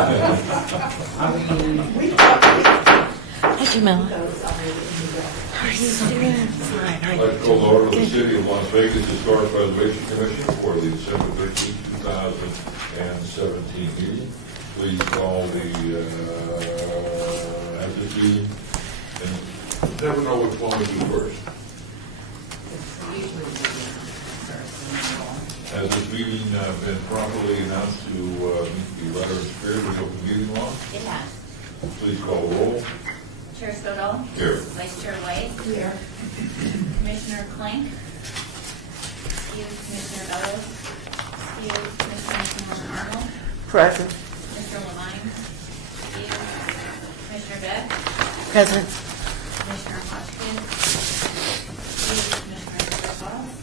Hi, Jamila. How are you doing? Fine. I'd like to call the order of the City of Las Vegas Historic Preservation Commission for the December 13, 2017 meeting. Please call the at this meeting, and never know which one to do first. Has this meeting been properly announced to meet the letter and spirit of the open meeting law? It has. Please call the roll. Chair Stoddall? Here. Vice Chair White? Here. Commissioner Clank? Excuse Commissioner Ellis? Excuse Commissioner Arnold? Present. Mr. Levine? Excuse Commissioner Beck? Present. Commissioner Hotchkiss? Excuse Commissioner Ross?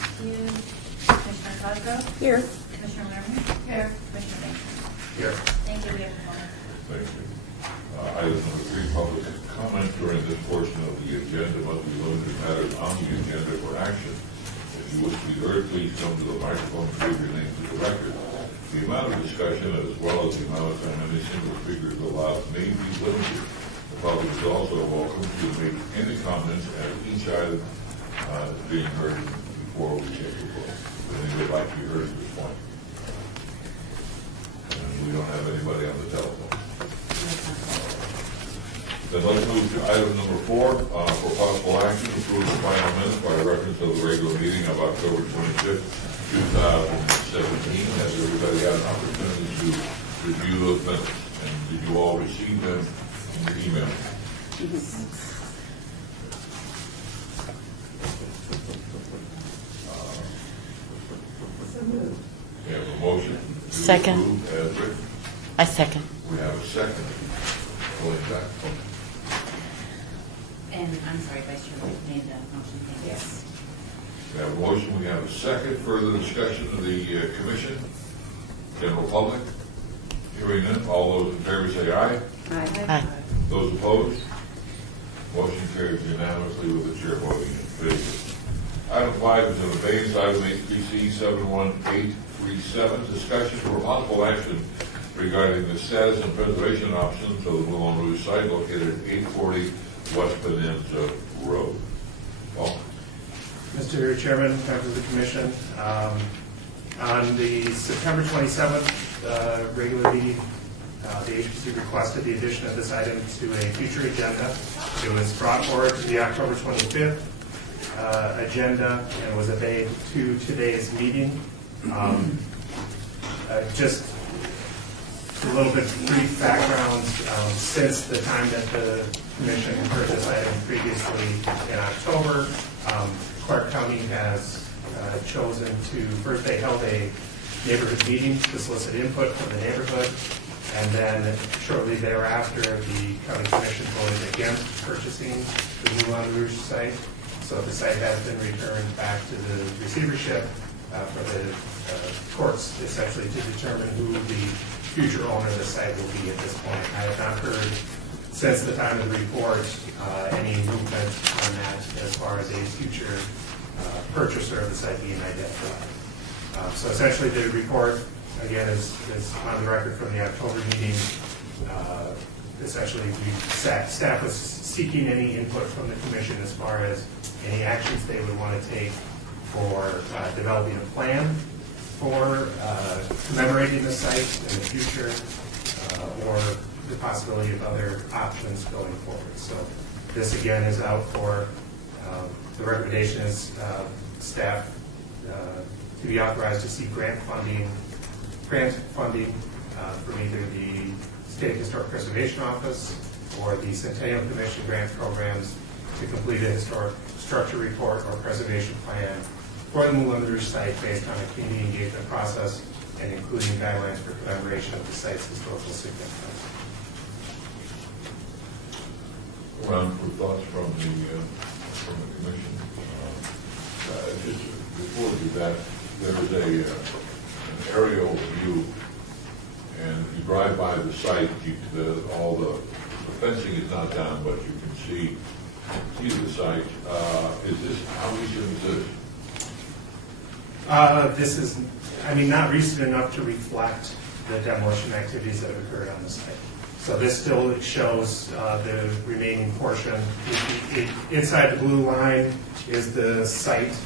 Excuse Commissioner Cosgrove? Here. Commissioner Lerman? Here. Commissioner Baker? Here. Thank you. We have one. Thank you. Item number 3, public comment during this portion of the agenda must be limited to matters on the agenda for action. If you wish to be heard, please come to the microphone and give your name to the record. The amount of discussion as well as the amount of time any single speaker is allowed may be limited. The public is also welcome to make any comments as each item is being heard before we get to vote. If anyone would like to be heard at this point. And we don't have anybody on the telephone. Then let's move to item number 4 for possible action, approve the final minutes by reference of the regular meeting of October 25th, 2017. Has everybody had an opportunity to review those minutes? And did you all receive them in your email? We have a motion. to Second. approve as written. I second. We have a second. Going back. And I'm sorry, Vice Chair White made the motion. Yes. We have a motion, we have a second. Further discussion of the commission, general public. Hearing none, all those in favor say aye. Aye. Those opposed? Motion carries unanimously with the chair voting in favor. Item 5 is in abeyance. Item 8PC 71837, discussion for possible action regarding the status and preservation options of the Moulin Rouge site located at 840 West Bonanza Road. Paul? Mr. Chairman, members of the Commission, on the September 27th regular meeting, the agency requested the addition of this item to a future agenda. It was brought forward to the October 25th agenda and was obeyed to today's meeting. Just a little bit brief background. Since the time that the Commission heard this item previously in October, Clark County has chosen to, first they held a neighborhood meeting to solicit input from the neighborhood, and then shortly thereafter, the County Commission voted against purchasing the Moulin Rouge site. So the site has been returned back to the receivership for the courts, essentially to determine who the future owner of the site will be at this point. I have not heard since the time of the report any movement on that as far as a future purchaser of the site being identified. So essentially the report, again, is on the record from the October meeting. Essentially, staff was seeking any input from the Commission as far as any actions they would want to take for developing a plan for commemorating the site in the future, or the possibility of other options going forward. So this again is out for the recommendation is staff to be authorized to seek grant funding from either the State Historic Preservation Office or the Centennial Commission grant programs to complete a historic structure report or preservation plan for the Moulin Rouge site based on a community engagement process and including guidelines for commemoration of the site's historical significance. Round for thoughts from the commission. Just before we do that, there is an aerial view, and if you drive by the site, all the fencing is not down, but you can see the site. Is this how recent is this? This is, I mean, not recent enough to reflect the demolition activities that have occurred on the site. So this still shows the remaining portion. Inside the blue line is the site,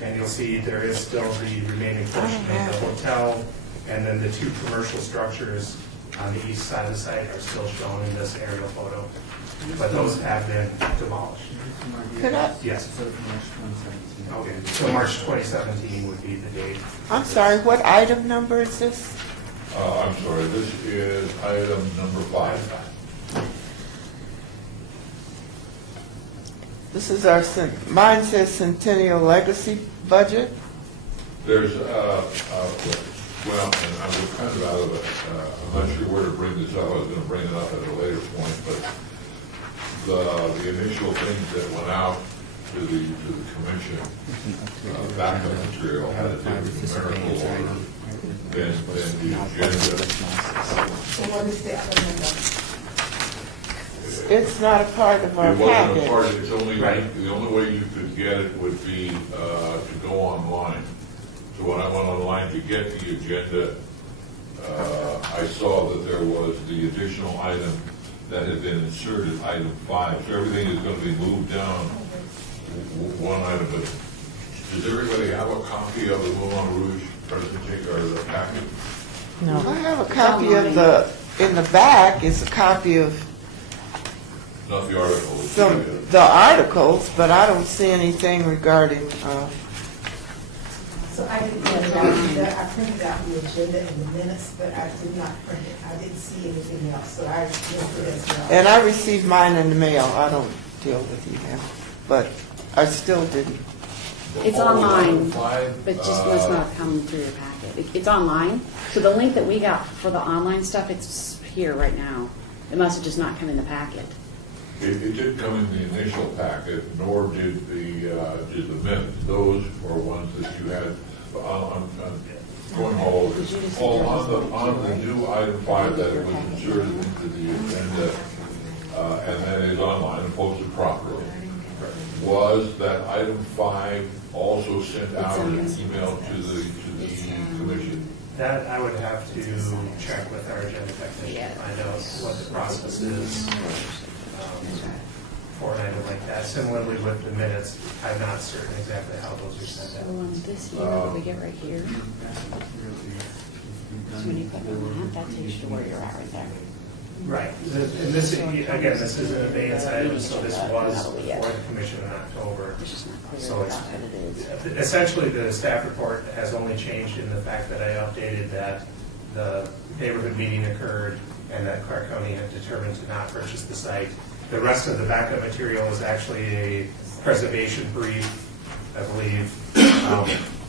and you'll see there is still the remaining portion of the hotel, and then the two commercial structures on the east side of the site are still shown in this aerial photo, but those have been demolished. Could I, Yes. Okay, so March 2017 would be the date. I'm sorry, what item number is this? I'm sorry, this is item number 5. This is our, mine says Centennial Legacy budget. There's, well, and I'm kind of out of it. I'm not sure where to bring this up. I was going to bring it up at a later point, but the initial things that went out to the commission, backup material had a different numerical order than the agenda. So what is the other number? It's not a part of our It wasn't a packet. part, it's only, Right. the only way you could get it would be to go online. So when I went online to get the agenda, I saw that there was the additional item that had been inserted, item 5. So everything is going to be moved down one item. But does everybody have a copy of the Moulin Rouge presentation or the packet? No. I have a copy of the, in the back is a copy of Not the article. the articles, but I don't see anything regarding, So I didn't print it out, I printed out the agenda and the minutes, but I did not print it. I didn't see anything else, so I didn't put it as well. and I received mine in the mail. I don't deal with email, but I still didn't. It's online, but it just must not have come through your packet. It's online, so the link that we got for the online stuff, it's here right now. It must have just not come in the packet. It didn't come in the initial packet, nor did the minutes. Those were ones that you had on going all over. Did you just Oh, send on the new item 5 that it was inserted into the agenda, and then is online and posted properly. Was that item 5 also sent out in an email to the commission? That I would have to check with our agenda technician, find out what the process is for an item like that. Similarly with the minutes, I'm not certain exactly how those are sent So out. on this here, that we get right here. So when you click on that, that takes you to where you're at right there. Right, and this, again, this is an advance item, so this was before the commission in October. It's just not clear So what it's, it is. essentially, the staff report has only changed in the fact that I updated that the neighborhood meeting occurred and that Clark County had determined to not purchase the site. The rest of the backup material is actually a preservation brief, I believe,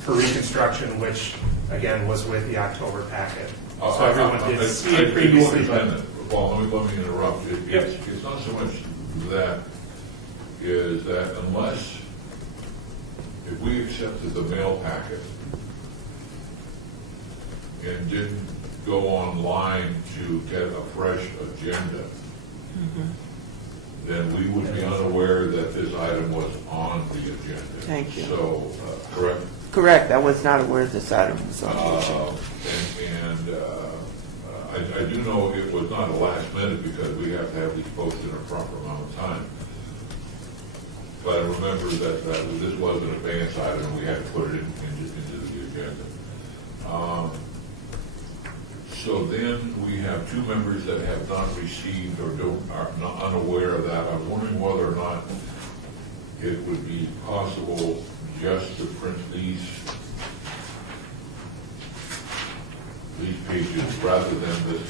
for reconstruction, which, again, was with the October packet. So everyone did see it previously, but... Well, let me interrupt. It's not so much that, is that unless, if we accepted the mail packet and didn't go online to get a fresh agenda, then we would be unaware that this item was on the agenda. Thank you. So, correct? Correct, I was not aware this item was on the agenda. I do know it was not a last minute because we have to have these posted in a proper amount of time. But I remember that this was an advance item and we had to put it into the agenda. So then we have 2 members that have not received or are not unaware of that. I'm wondering whether or not it would be possible just to print these pages rather than this,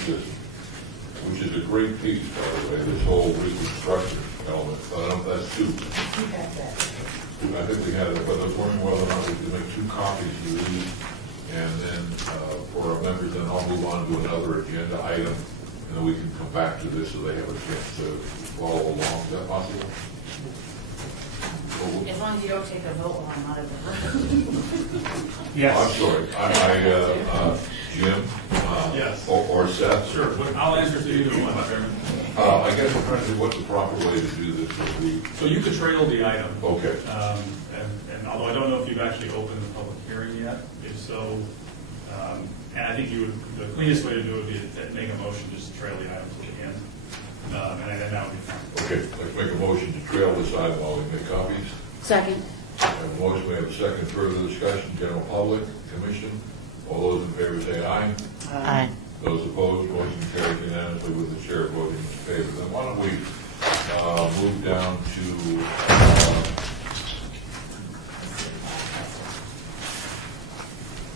which is a great piece, by the way, this whole reconstruction element. I don't know if that's too. You got that. I think we had it, but I was wondering whether or not we could make 2 copies of these, and then for our members, then I'll move on to another agenda item, and then we can come back to this so they have a chance to follow along. Is that possible? As long as you don't take a vote while I'm out of the room. Yes. I'm sorry. Jim? Yes. Or Seth? Sure, I'll answer to either one, Chairman. I guess I'm trying to see what's the proper way to do this. So you could trail the item. Okay. And although I don't know if you've actually opened the public hearing yet, if so, And I think the cleanest way to do it would be to make a motion, just to trail the item to the end. And then that would be fine. Okay, let's make a motion to trail this item while we make copies. Second. We have a motion, we have a second. Further discussion, general public, commission. All those in favor say aye. Aye. Those opposed, motion carries unanimously with the chair voting in favor. Then why don't we move down to,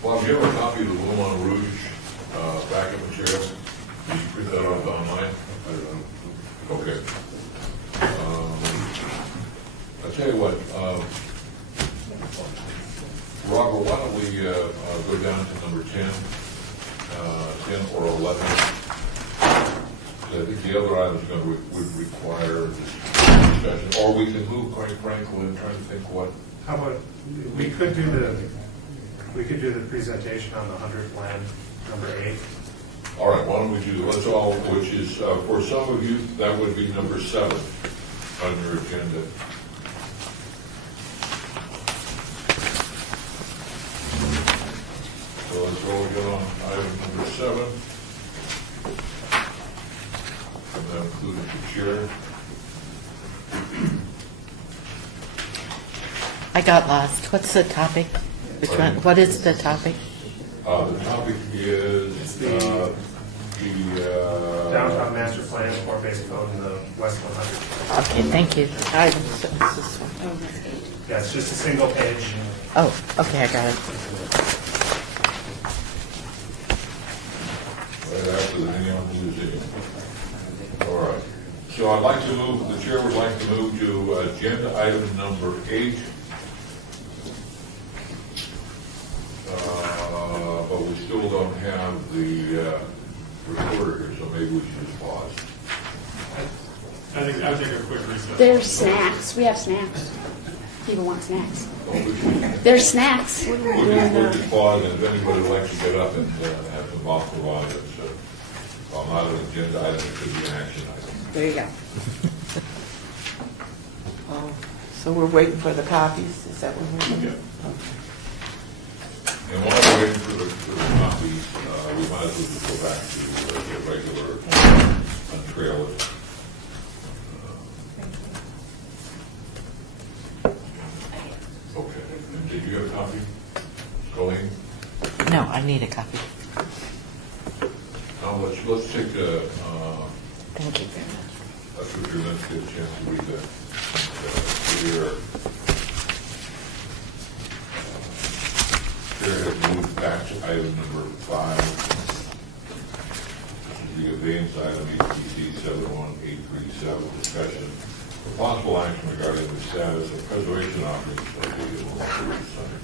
Bob, do you have a copy of the Moulin Rouge backup material? Did you print that off online? I don't know. Okay. I'll tell you what, Robert, why don't we go down to number 10, 10 or 11? I think the other items would require discussion, or we can move, quite frankly, I'm trying to think what. How about, we could do the presentation on the 100th land, number 8. All right, why don't we do, let's all, which is, for some of you, that would be number 7 on your agenda. So let's roll again on item number 7. And that includes the chair. I got lost. What's the topic? Which one? What is the topic? The topic is the Downtown master plan, form-based code in the West 100. Okay, thank you. I, this one. Oh, that's 8. Yeah, it's just a single page. Oh, okay, I got it. right after the Neon Museum. All right. So I'd like to move, the chair would like to move to agenda item number 8. But we still don't have the recorder here, so maybe we should just pause. I think I'll take a quick recess. There's snacks. We have snacks. People want snacks. So we should- There's snacks. We'll just pause, and if anybody would like to get up and have some mouthful on it, so, not an agenda item, it could be an action item. There you go. Oh, so we're waiting for the copies? Is that what we're doing? Yeah. And while we're waiting for the copies, we might as well just go back to the regular untrail it. Okay. And did you have a copy? Colleen? No, I need a copy. Now, let's take a, Thank you very much. that's what you're going to get a chance to read that. Here. Chair has moved back to item number 5. This is the advance item, HPC 71837, discussion of possible action regarding the status of preservation offerings located along the Rouge Center.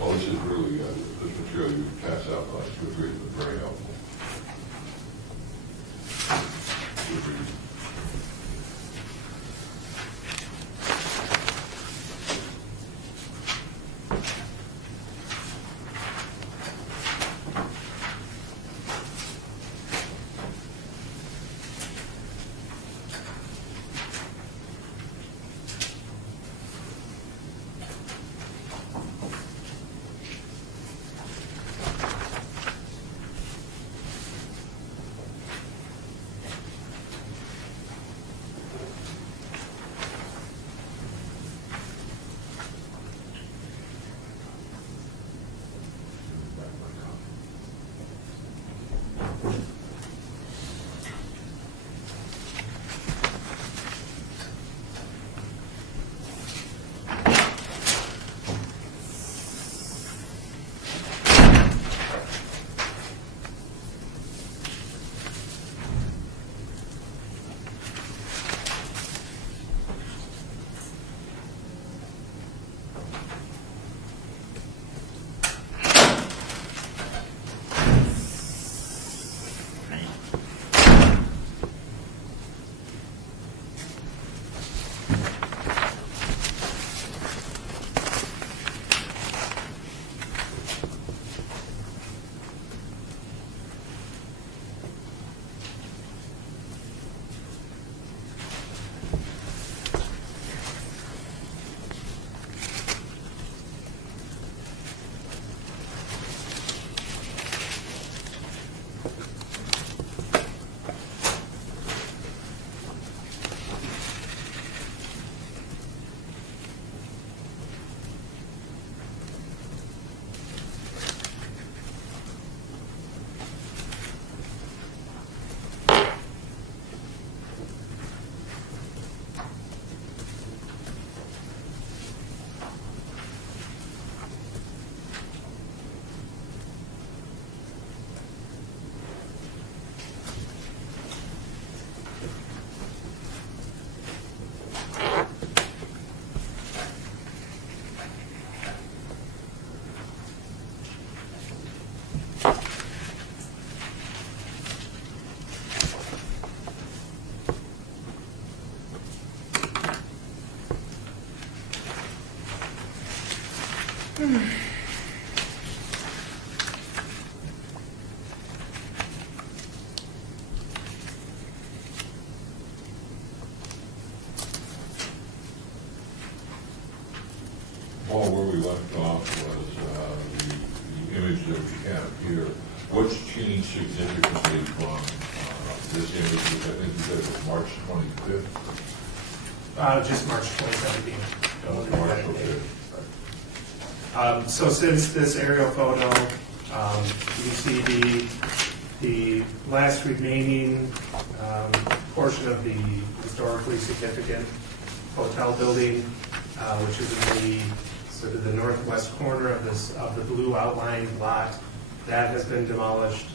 Well, this is really, this material you passed out last week has been very helpful. Good read. Paul, where we left off was the image that we have here. What's changed significantly from this image, which I think you said was March 25th? Just March 2017. March, okay. So since this aerial photo, you see the last remaining portion of the historically significant hotel building, which is in the sort of the northwest corner of the blue outlined lot. That has been demolished,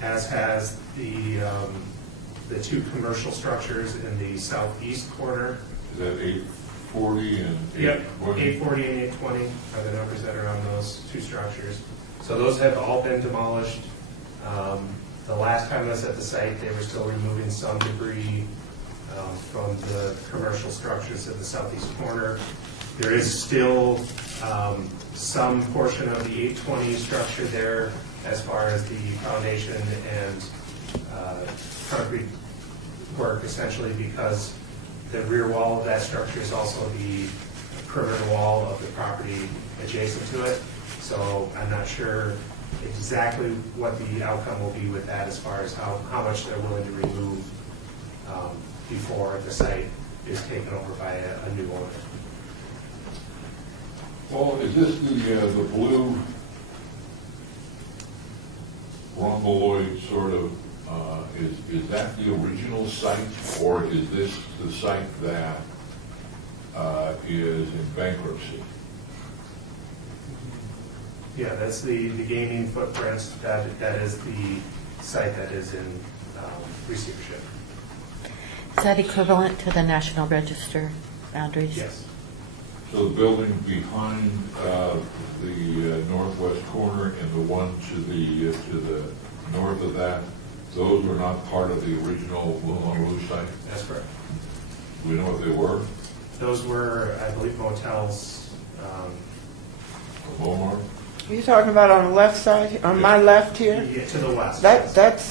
as has the two commercial structures in the southeast corner. Is that 840 and 820? Yep, 840 and 820 are the numbers that are on those two structures. So those have all been demolished. The last time I was at the site, they were still removing some debris from the commercial structures at the southeast corner. There is still some portion of the 820 structure there as far as the foundation and concrete work, essentially because the rear wall of that structure is also the perimeter wall of the property adjacent to it. So I'm not sure exactly what the outcome will be with that as far as how much they're willing to remove before the site is taken over by a new owner. Well, is this the blue rhomboid sort of, is that the original site, or is this the site that is in bankruptcy? Yeah, that's the gaming footprint. That is the site that is in receivership. Is that equivalent to the National Register boundaries? Yes. So the building behind the northwest corner and the one to the north of that, those were not part of the original Moulin Rouge site? That's correct. Do we know what they were? Those were, I believe, motels. Beaumont? Are you talking about on the left side, on my left here? Yeah, to the west. That's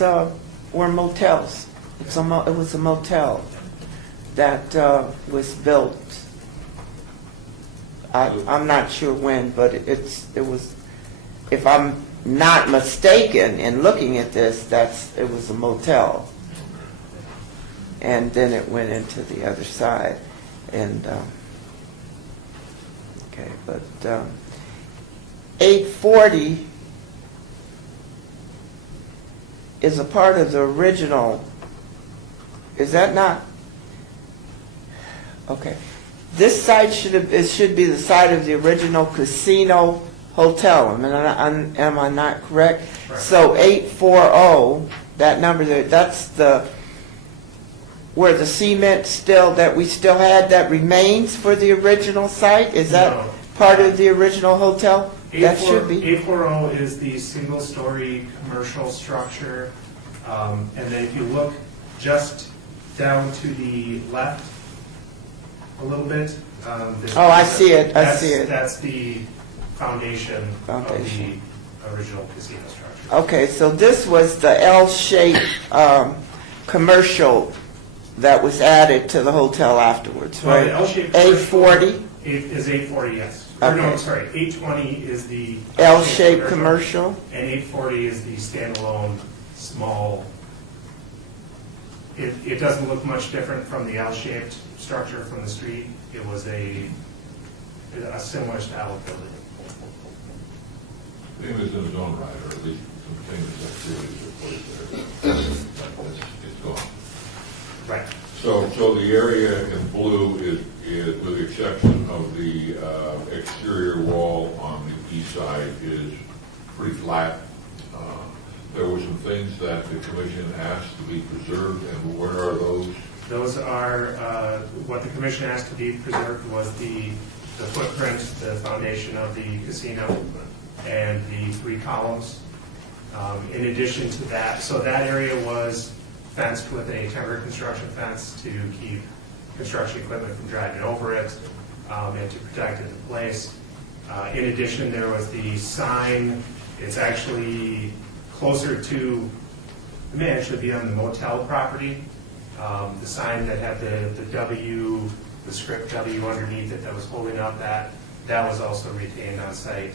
were motels. It was a motel that was built. I'm not sure when, but it was. If I'm not mistaken in looking at this, it was a motel, and then it went into the other side, and okay, but 840 is a part of the original. Is that not? Okay. This site should be the site of the original casino hotel. Am I not correct? Right. So 840, that number there, that's where the cement that we still had that remains for the original site? Is that No. part of the original hotel? That should be. 840 is the single-story commercial structure, and then if you look just down to the left a little bit. I see it. I see it. That's the foundation of Foundation. the original casino structure. Okay, so this was the L-shaped commercial that was added to the hotel afterwards, Well, right? the L-shaped 840 is 840, yes. Or no, Okay. I'm sorry, 820 is the L-shaped commercial. and 840 is the standalone small. It doesn't look much different from the L-shaped structure from the street. It was a similar style of building. It was in its own right, or at least some things activities were placed there. But it's gone. Right. So the area in blue is with the exception of the exterior wall on the east side, is pretty flat. There were some things that the commission asked to be preserved, and where are those? Those are, what the commission asked to be preserved was the footprint, the foundation of the casino, and the 3 columns. In addition to that, so that area was fenced with a timber construction fence to keep construction equipment from driving over it and to protect it in place. In addition, there was the sign. It's actually closer to, it may actually be on the motel property. The sign that had the W, the script W underneath it that was holding up that was also retained on site.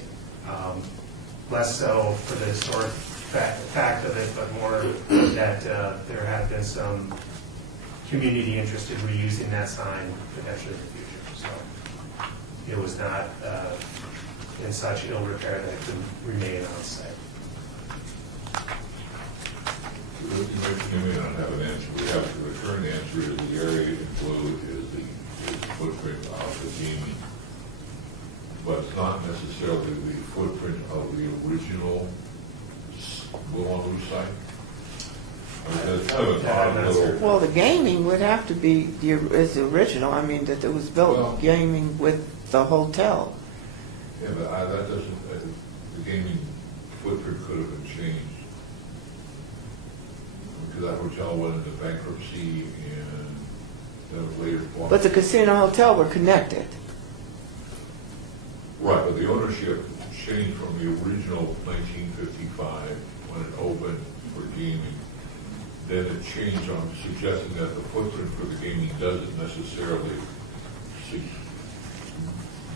Less so for the historic fact of it, but more that there had been some community interest in reusing that sign potentially in the future. So it was not in such ill repair that it could remain on site. You may not have an answer. We have to return the answer is the area enclosed is the footprint of the gaming, but it's not necessarily the footprint of the original Moulin Rouge site. I mean, that's kind of an odd little. Well, the gaming would have to be is the original. I mean, that it was built Well, gaming with the hotel. Yeah, but that doesn't, the gaming footprint could have been changed. Because that hotel went into bankruptcy and then was later bought. But the casino hotel were connected. Right, but the ownership changed from the original 1955 when it opened for gaming. Then it changed on suggesting that the footprint for the gaming doesn't necessarily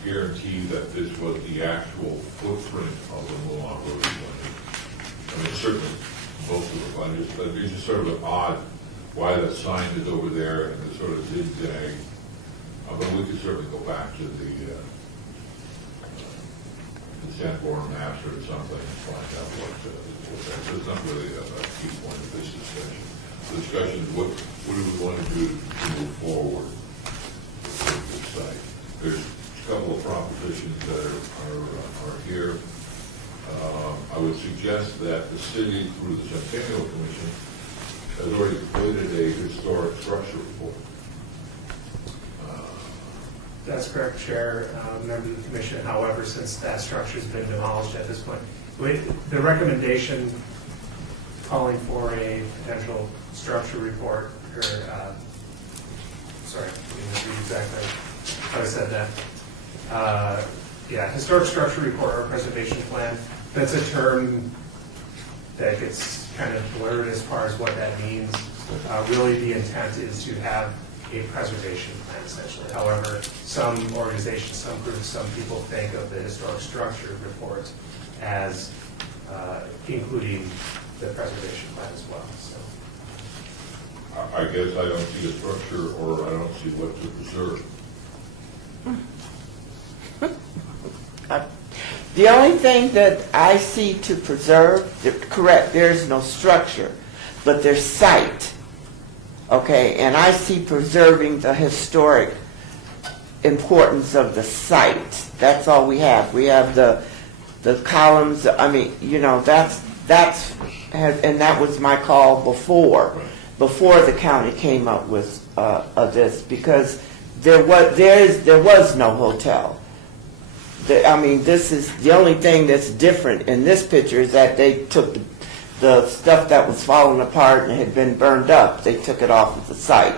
guarantee that this was the actual footprint of the Moulin Rouge. I mean, certainly most of the budgets, but it's just sort of an odd why that sign is over there and the sort of zigzag. But we could certainly go back to the Sanborn maps or something and find out what that is. It's not really a key point of this discussion. The discussion is what do we want to do to move forward with this site. There's a couple of propositions that are here. I would suggest that the city, through the Centennial Commission, has already completed a historic structure report. That's correct, Chair, member of the commission. However, since that structure's been demolished at this point, the recommendation calling for a potential structure report, or, sorry, let me read exactly how I said that. Yeah, historic structure report or preservation plan. That's a term that gets kind of blurred as far as what that means. Really, the intent is to have a preservation plan, essentially. However, some organizations, some groups, some people think of the historic structure report as including the preservation plan as well. So, I guess I don't see a structure or I don't see what to preserve. The only thing that I see to preserve, correct, there's no structure, but there's site. Okay, and I see preserving the historic importance of the site. That's all we have. We have the columns. I mean, you know, and that was my call before the county came up with this, because there was no hotel. I mean, this is the only thing that's different in this picture is that they took the stuff that was falling apart and had been burned up. They took it off of the site.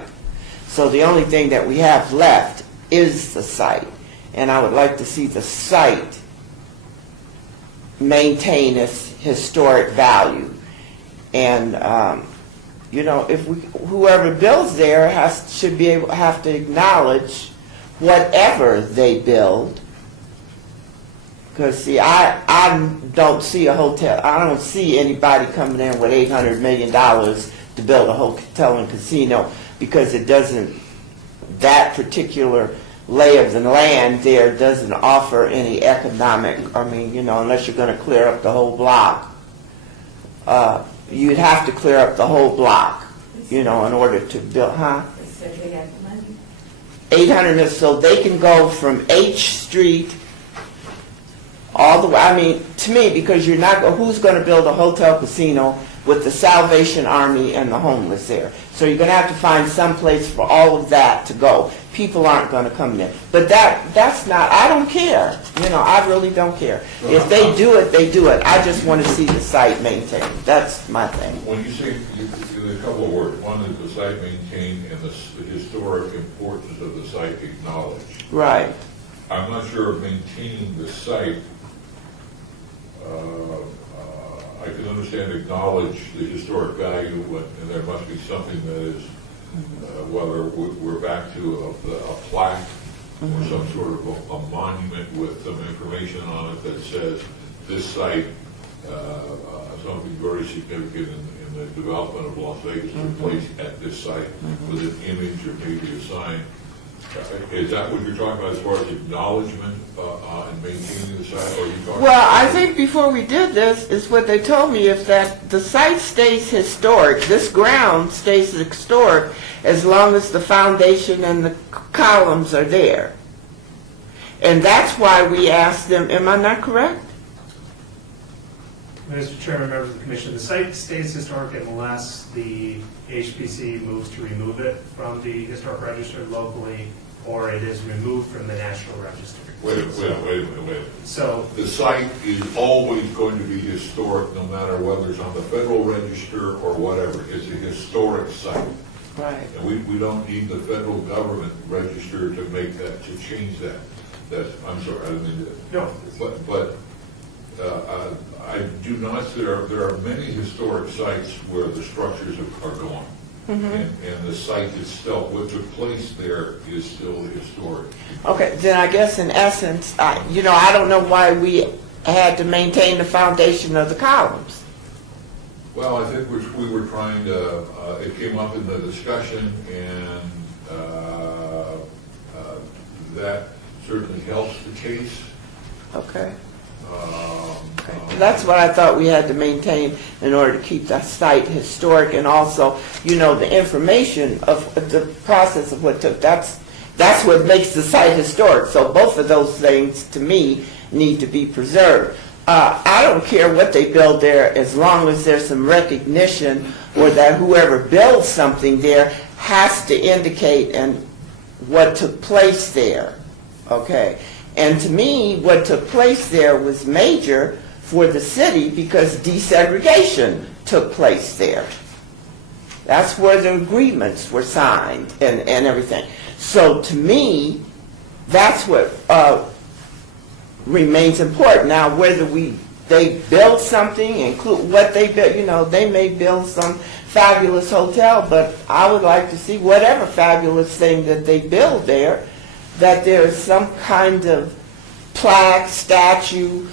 So the only thing that we have left is the site, and I would like to see the site maintain its historic value. And you know, if whoever builds there should be able have to acknowledge whatever they build. Because, see, I don't see a hotel. I don't see anybody coming in with $800 million to build a hotel and casino, because it doesn't, that particular lay of the land there doesn't offer any economic, I mean, you know, unless you're going to clear up the whole block. You'd have to clear up the whole block, you know, in order to build, huh? They said they had the money. 800, so they can go from H Street all the way, I mean, to me, because you're not, who's going to build a hotel casino with the Salvation Army and the homeless there? So you're going to have to find some place for all of that to go. People aren't going to come there. But that's not, I don't care. You know, I really don't care. If they do it, they do it. I just want to see the site maintained. That's my thing. When you say, a couple of words. One is the site maintained and the historic importance of the site acknowledged. Right. I'm not sure of maintaining the site. I can understand, acknowledge the historic value, and there must be something that is, whether we're back to a plaque or some sort of a monument with some information on it that says this site, something very significant in the development of Las Vegas took place at this site with an image or maybe a sign. Is that what you're talking about as far as acknowledgement and maintaining the site? Or are you talking Well, I think before we did this, is what they told me, is that the site stays historic, this ground stays historic as long as the foundation and the columns are there. And that's why we asked them, am I not correct? Mr. Chairman, members of the commission, the site stays historic unless the HPC moves to remove it from the historic register locally, or it is removed from the National Register. Wait a minute. So The site is always going to be historic, no matter whether it's on the Federal Register or whatever. It's a historic site. Right. And we don't need the federal government register to make that, to change that. I'm sorry, I didn't mean to. No. But I do not, there are many historic sites where the structures are gone. And the site itself, what took place there is still historic. Okay, then I guess in essence, I don't know why we had to maintain the foundation of the columns. Well, I think we were trying to, it came up in the discussion, and that certainly helps the case. Okay. That's what I thought we had to maintain in order to keep the site historic, and also, the information of the process of what took. That's what makes the site historic. So both of those things, to me, need to be preserved. I don't care what they build there, as long as there's some recognition, or that whoever builds something there has to indicate what took place there. Okay. And to me, what took place there was major for the city, because desegregation took place there. That's where the agreements were signed and everything. So to me, that's what remains important. Now, whether they build something, include what they build, they may build some fabulous hotel, but I would like to see whatever fabulous thing that they build there, that there is some kind of plaque, statue,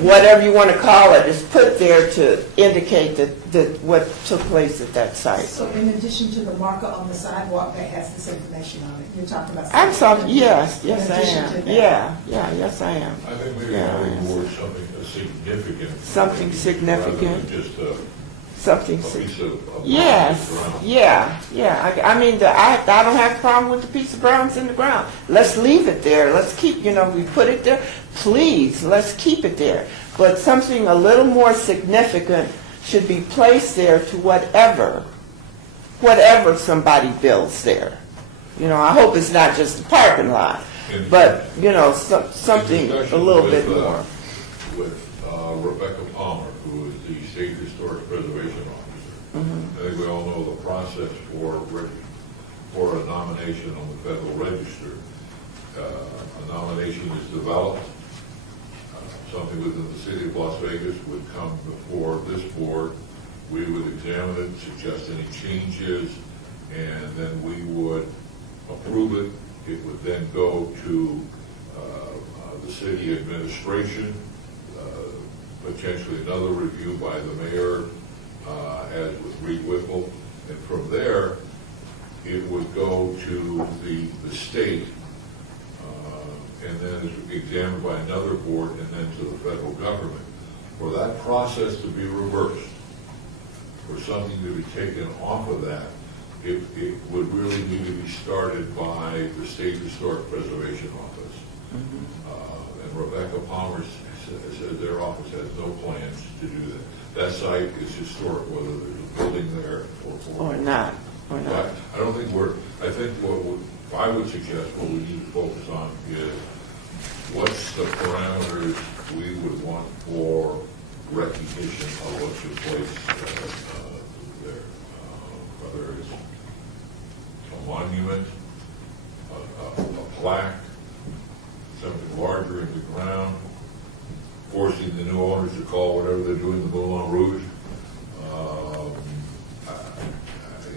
whatever you want to call it, is put there to indicate that what took place at that site. So in addition to the marker on the sidewalk that has this information on it, you're talking about... I'm sorry, yes, I In addition to am. that. Yes, I am. I think maybe Yeah, I yes. would something significant. Something significant. Rather than just Something. a piece of Yes, ground. yeah. I mean, I don't have a problem with the piece of ground's in the ground. Let's leave it there. Let's keep, we put it there. Please, let's keep it there. But something a little more significant should be placed there to whatever somebody builds there. I hope it's not just a parking lot, but, something a little bit more. With Rebecca Palmer, who is the State Historic Preservation Officer. I think we all know the process for a nomination on the Federal Register. A nomination is developed. Something within the city of Las Vegas would come before this board. We would examine it, suggest any changes, and then we would approve it. It would then go to the city administration, potentially another review by the mayor, as with Reed Whipple, and from there, it would go to the state, and then is examined by another board, and then to the federal government. For that process to be reversed, for something to be taken off of that, it would really need to be started by the State Historic Preservation Office. And Rebecca Palmer said their office has no plans to do that. That site is historic, whether there's a building there Or not. But I don't think I think what I would suggest what we need to focus on is what's the parameters we would want for recognition of what took place there. Whether it's a monument, a plaque, forcing the new owners to call whatever they're doing the Moulin Rouge.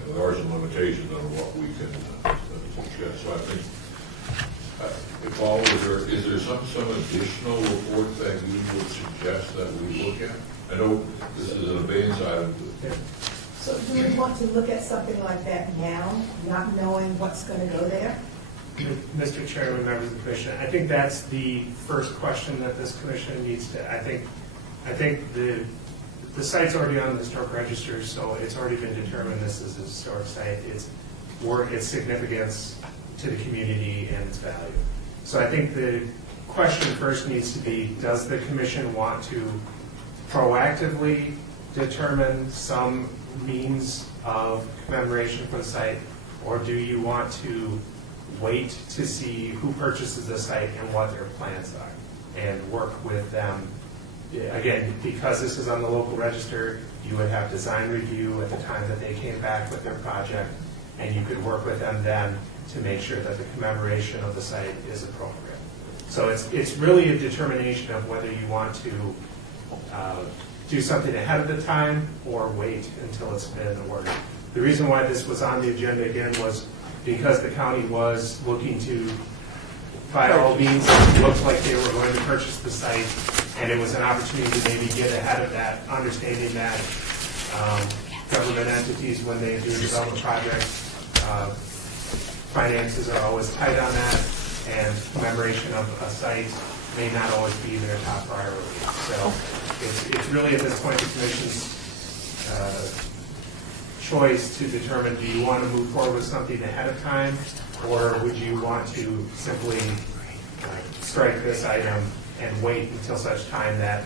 There are some limitations on what we can suggest. So I think, Paul, is there some additional report that you would suggest that we look at? I know this is an abeyance item. So do we want to look at something like that now, not knowing what's going to go there? Mr. Chairman, members of the commission, I think that's the first question that this commission needs to, I think the site's already on the historic register, so it's already been determined this is a historic site. Its significance to the community and its value. So I think the question first needs to be, does the commission want to proactively determine some means of commemoration for the site, or do you want to wait to see who purchases the site and what their plans are and work with them? Again, because this is on the local register, you would have design review at the time that they came back with their project, and you could work with them then to make sure that the commemoration of the site is appropriate. So it's really a determination of whether you want to do something ahead of the time or wait until it's been ordered. The reason why this was on the agenda again was because the county was looking to, by all means, it looked like they were going to purchase the site, and it was an opportunity to maybe get ahead of that, understanding that government entities, when they do development projects, finances are always tight on that, and commemoration of a site may not always be their top priority. So it's really at this point the commission's choice to determine, do you want to move forward with something ahead of time, or would you want to simply strike this item and wait until such time that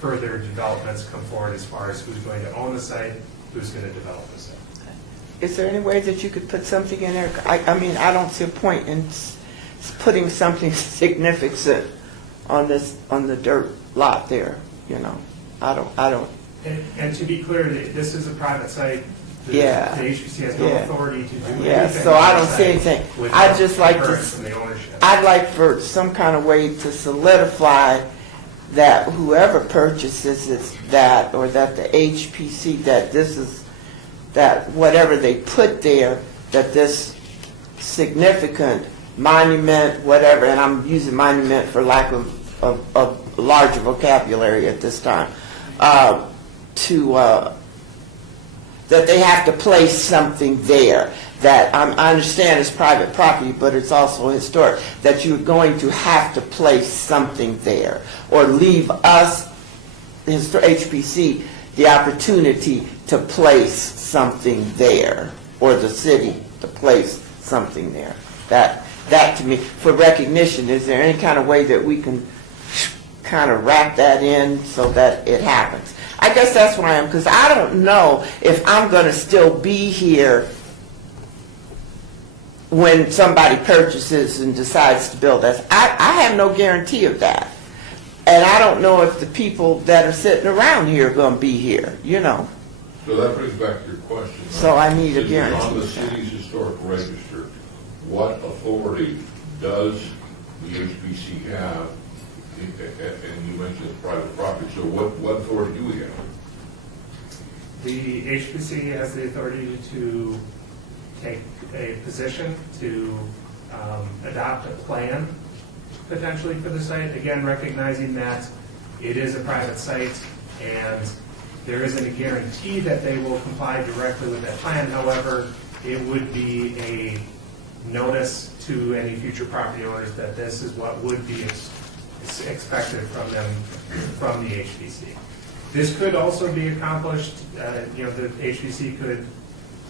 further developments come forward as far as who's going to own the site, who's going to develop the site? Is there any way that you could put something in there? I mean, I don't see a point in putting something significant on the dirt lot there, you know. I don't. And to be clear, this is a private site. The HPC has no authority to do anything. Yeah, so I don't see anything. I'd just like to, from the ownership. I'd like for some kind of way to solidify that whoever purchases that, or that the HPC, that this is, that whatever they put there, that this significant monument, whatever, and I'm using monument for lack of larger vocabulary at this time, that they have to place something there. That I understand it's private property, but it's also historic, that you're going to have to place something there, or leave us, the HPC, the opportunity to place something there, or the city to place something there. That to me, for recognition, is there any kind of way that we can kind of wrap that in so that it happens? I guess that's where I am, because I don't know if I'm going to still be here when somebody purchases and decides to build that. I have no guarantee of that. And I don't know if the people that are sitting around here are going to be here, you know. So that brings back to your question. So I need a Since guarantee. it's on the city's historic register, what authority does the HPC have? And you mentioned private property, so what authority do we have? The HPC has the authority to take a position, to adopt a plan potentially for the site, again recognizing that it is a private site and there isn't a guarantee that they will comply directly with that plan. However, it would be a notice to any future property owners that this is what would be expected from them, from the HPC. This could also be accomplished, the HPC could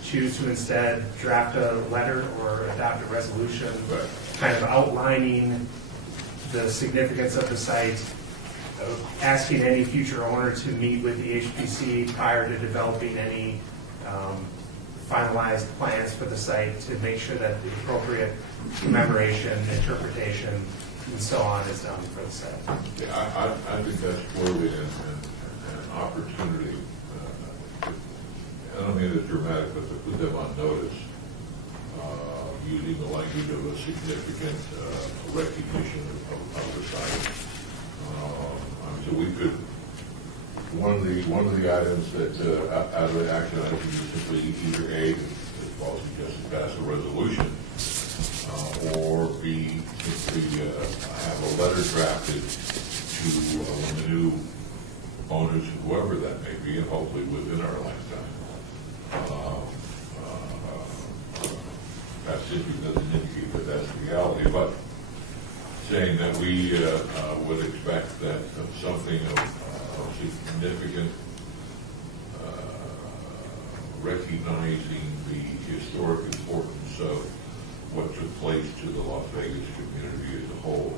choose to instead draft a letter or adopt a resolution kind of outlining the significance of the site, asking any future owner to meet with the HPC prior to developing any finalized plans for the site to make sure that the appropriate commemoration, interpretation, and so on is done for the site. Yeah, I think that's clearly an opportunity. I don't mean it's dramatic, but to put them on notice, using the language of a significant recognition of the site. I So we could, one of the items that, out of the action items, is simply either A, as Paul suggested, pass a resolution, or B, simply have a letter drafted to the new owners, whoever that may be, and hopefully within our lifetime. That simply doesn't indicate that that's the reality, but saying that we would expect that something of significant recognizing the historic importance of what took place to the Las Vegas community as a whole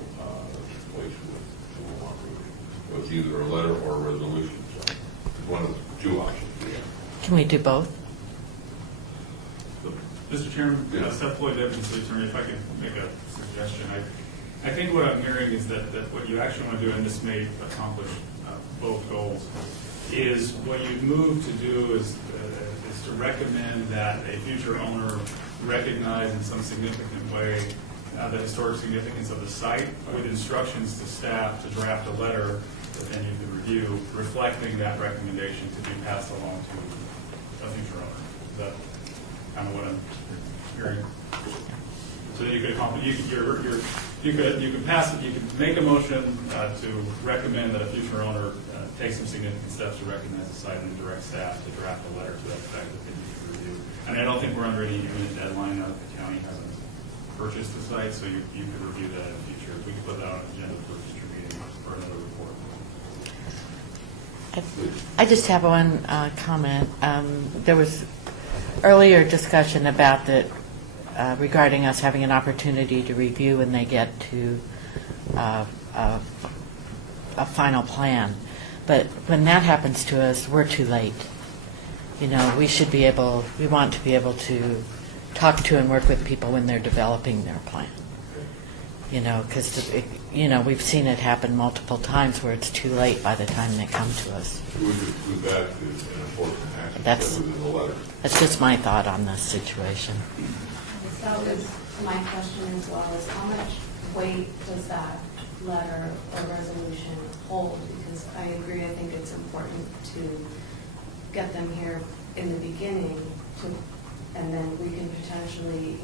took place with the Lamont Rouge. So it's either a letter or a resolution. So it's one of the two options we have. Can we do both? Mr. Chairman, Yeah. Seth Floyd, Deputy City Attorney, if I could make a suggestion. I think what I'm hearing is that what you actually want to do, and this may accomplish both goals, is what you'd move to do is to recommend that a future owner recognize in some significant way the historic significance of the site, with instructions to staff to draft a letter that then you could review, reflecting that recommendation to be passed along to a future owner. Is that kind of what I'm hearing? So that you could accomplish, you could pass it, you could make a motion to recommend that a future owner take some significant steps to recognize the site and direct staff to draft a letter to that effect that you could review. And I don't think we're under any imminent deadline now that the county hasn't purchased the site, so you could review that in the future. We could put that on an agenda for a future meeting or another report. I just have one comment. There was earlier discussion about that regarding us having an opportunity to review when they get to a final plan. But when that happens to us, we're too late. You know, we want to be able to talk to and work with people when they're developing their plan. You know, because, we've seen it happen multiple times where it's too late by the time they come to us. With that is an important action That's- within the letter. That's just my thought on this situation. That was my question as well, is how much weight does that letter or resolution hold? Because I agree, I think it's important to get them here in the beginning, and then we can potentially,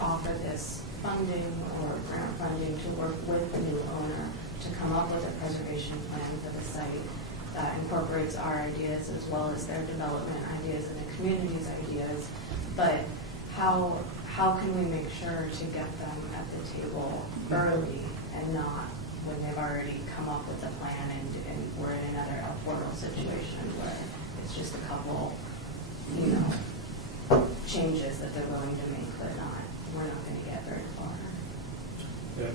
offer this funding or grant funding to work with the new owner to come up with a preservation plan for the site that incorporates our ideas as well as their development ideas and the community's ideas. But how can we make sure to get them at the table early and not when they've already come up with a plan and we're in another El Portal situation where it's just a couple, changes that they're willing to make, but we're not going to get very far.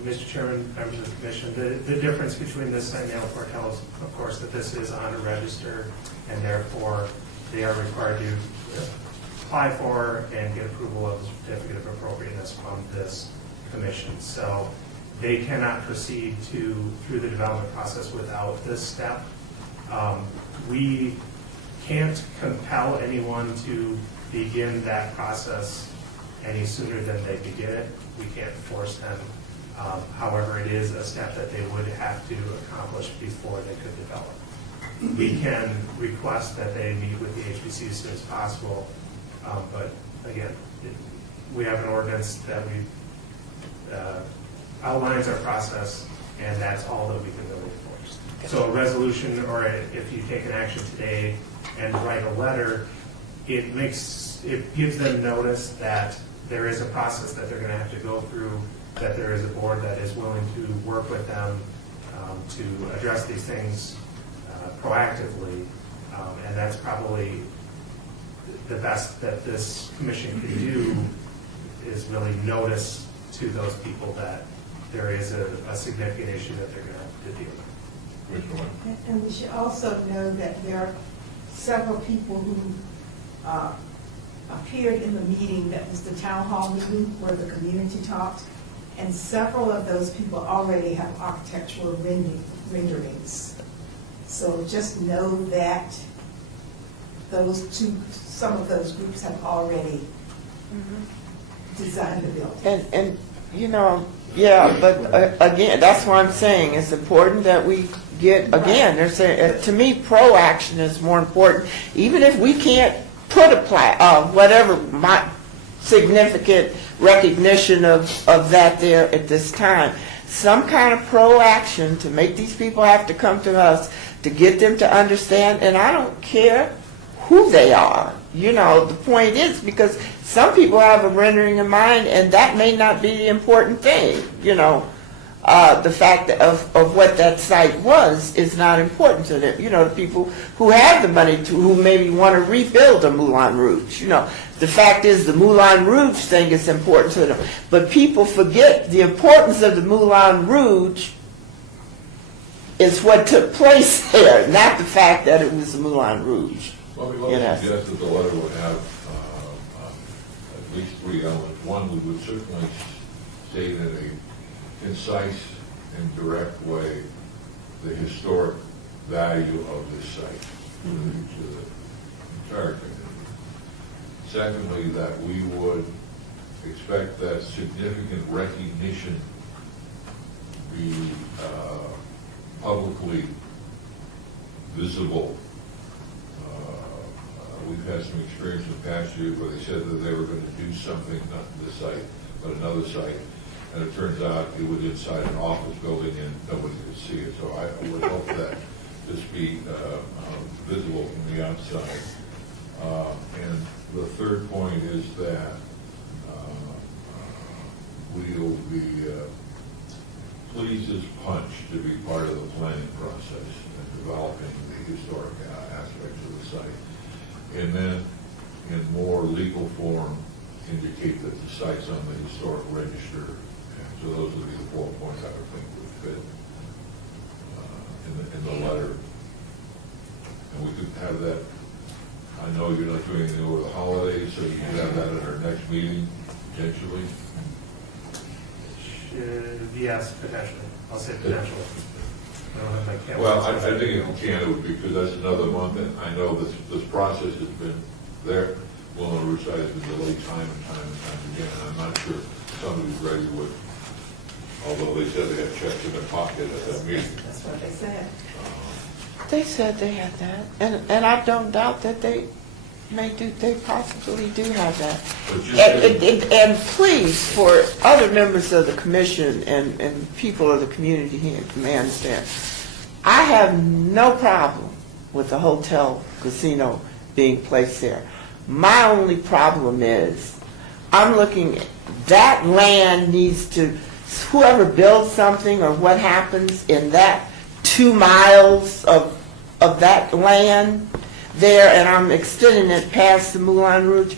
Mr. Chairman, members of the commission, the difference between this site and El Portal is, of course, that this is on a register, and therefore they are required to apply for and get approval of the certificate of appropriateness from this commission. So they cannot proceed through the development process without this step. We can't compel anyone to begin that process any sooner than they begin it. We can't force them. However, it is a step that they would have to accomplish before they could develop. We can request that they meet with the HBC as soon as possible, but again, we have an ordinance that outlines our process, and that's all that we can really enforce. So a resolution, or if you take an action today and write a letter, it gives them notice that there is a process that they're going to have to go through, that there is a board that is willing to work with them to address these things proactively, and that's probably the best that this commission can do, is really notice to those people that there is a significant issue that they're going to have to deal with. And we should also know that there are several people who appeared in the meeting that was the town hall meeting where the community talked, and several of those people already have architectural renderings. So just know that some of those groups have already designed the building. And yeah, but again, that's why I'm saying it's important that we get, again, they're saying, to me, pro-action is more important. Even if we can't put a whatever my significant recognition of that there at this time, some kind of pro-action to make these people have to come to us to get them to understand, and I don't care who they are. You know, the point is, because some people have a rendering in mind, and that may not be the important thing, you know. The fact of what that site was is not important to them. You know, the people who have the money who maybe want to rebuild a Moulin Rouge. You know, the fact is the Moulin Rouge thing is important to them. But people forget the importance of the Moulin Rouge is what took place there, not the fact that it was the Moulin Rouge. Well, we also suggest that the letter would have at least 3 elements. One, we would certainly state in a concise and direct way the historic value of this site to the entire community. Secondly, that we would expect that significant recognition be publicly visible. We've had some experience in the past year where they said that they were going to do something, not this site, but another site. And it turns out it was inside an office building and nobody could see it. So I would hope that this be visible from the outside. And the third point is that we'll be pleased as punch to be part of the planning process and developing the historic aspects of the site. And then, in more legal form, indicate that the site's on the historic register. So those would be the 4 points I would think would fit in the letter. And we could have that. I know you're not doing anything over the holidays, so you can have that at our next meeting, potentially. Yes, potentially. I'll say potentially. I don't have my calendar. Well, I think it can, because that's another month, and I know this process has been there. Moulin Rouge site has been delayed time and time again, and I'm not sure somebody's ready with. Although they said they had checks in their pocket at that meeting. That's what they said. They said they had that, and I don't doubt that they possibly do have that. And please, for other members of the commission and people of the community here at Command Staff, I have no problem with the hotel casino being placed there. My only problem is, I'm looking, that land needs to, whoever builds something or what happens in that 2 miles of that land there, and I'm extending it past the Moulin Rouge,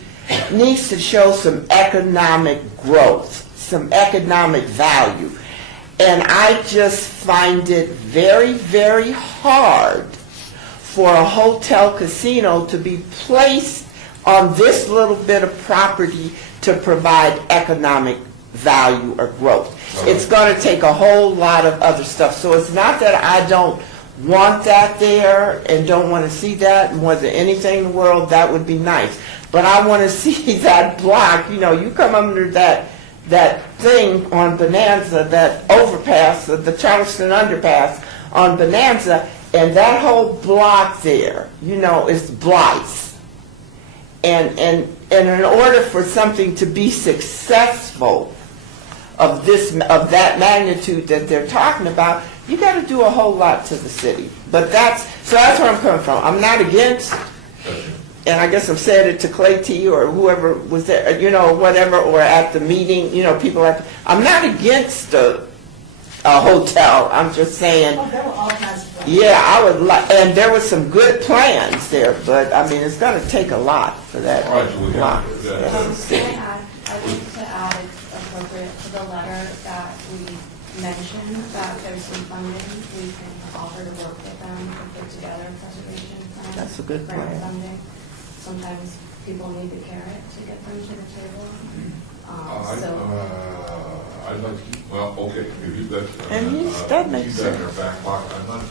needs to show some economic growth, some economic value. And I just find it very, very hard for a hotel casino to be placed on this little bit of property to provide economic value or growth. It's going to take a whole lot of other stuff. So it's not that I don't want that there and don't want to see that more than anything in the world. That would be nice. But I want to see that block. You know, you come under that thing on Bonanza, that overpass, the Charleston underpass on Bonanza, and that whole block there, you know, is Blythe. And in order for something to be successful of that magnitude that they're talking about, you got to do a whole lot to the city. But that's where I'm coming from. I'm not against, and I guess I've said it to Clay T. or whoever was there, you know, whatever, or at the meeting, you know, people I'm not against a hotel. I'm just saying. Oh, there were all kinds of plans. Yeah, I would like, and there were some good plans there, but I mean, it's going to take a lot for that All right, so we block. have I think to add, it's appropriate to the letter that we mention that there's some funding, we can offer to work with them to put together a preservation plan. That's a good grant plan. funding. Sometimes people need the carrot to get them to the table. I'd like to, well, okay, if you've got. And that makes keep that in sense. our back pocket. I'm not,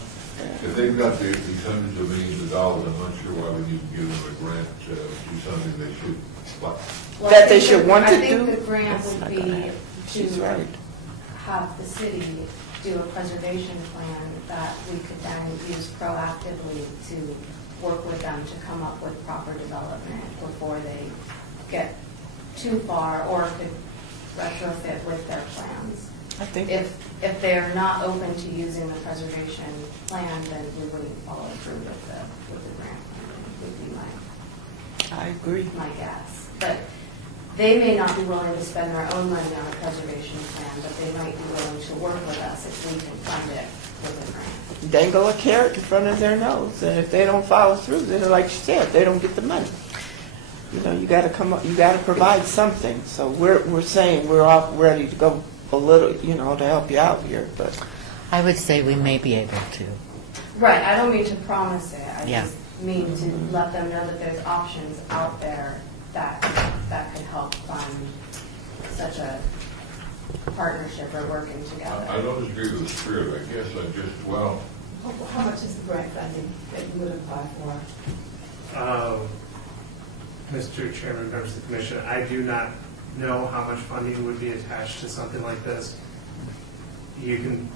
if they've got these hundreds of millions of dollars, I'm not sure why we need to give them a grant to do something they should. Well, That I they think should want to I do? think the grant That's would not gonna be happen. She's to right. have the city do a preservation plan that we could then use proactively to work with them to come up with proper development before they get too far or could retrofit with their plans. I think, If they're not open to using the preservation plan, then we wouldn't follow through with the grant plan, would be I agree. my guess. But they may not be willing to spend their own money on a preservation plan, but they might be willing to work with us if we can fund it with a grant. Dangle a carrot in front of their nose, and if they don't follow through, then like you said, they don't get the money. You know, you gotta come up, you gotta provide something. So we're saying we're all ready to go a little, you know, to help you out here, but I would say we may be able to. Right, I don't mean to promise it. I Yeah. just mean to let them know that there's options out there that could help fund such a partnership or working together. I don't disagree with the spirit, I guess I just, well, How much is the grant funding that you would apply for? Mr. Chairman, members of the commission, I do not know how much funding would be attached to something like this. You can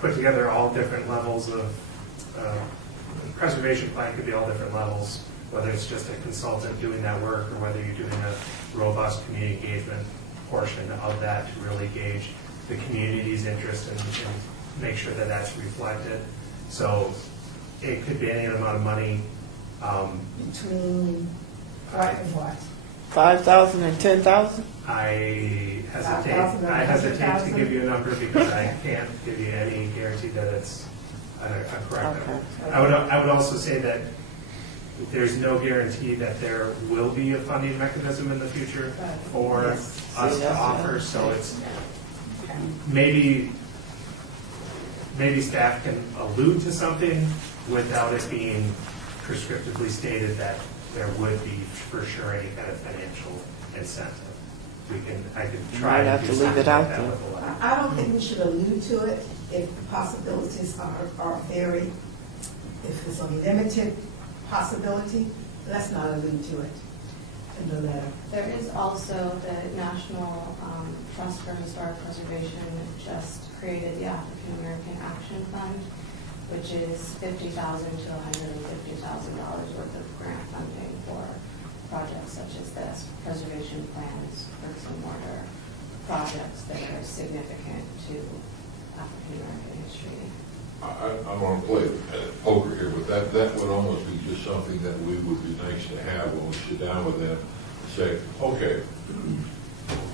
put together all different levels of, preservation plan could be all different levels, whether it's just a consultant doing that work or whether you're doing a robust community engagement portion of that to really gauge the community's interest and make sure that that's reflected. So it could be any amount of money. Between what and what? 5,000 and 10,000? I 5,000 or hesitate to 100,000? give you a number because I can't give you any guarantee that it's a correct number. I would also say that there's no guarantee that there will be a funding mechanism in the future for Yes. us to offer, so it's maybe staff can allude to something without it being prescriptively stated that there would be for sure any kind of financial incentive. I could try Might to have do to leave something it like out that there. with the letter. I don't think we should allude to it if the possibilities are very, if it's a limited possibility, let's not allude to it in the letter. There is also the National Trust for Historic Preservation that just created the African American Action Fund, which is $50,000 to $150,000 worth of grant funding for projects such as this, preservation plans, bricks and mortar projects that are significant to African American history. I don't want to play poker here, but that would almost be just something that we would be nice to have when we sit down with them and say, okay,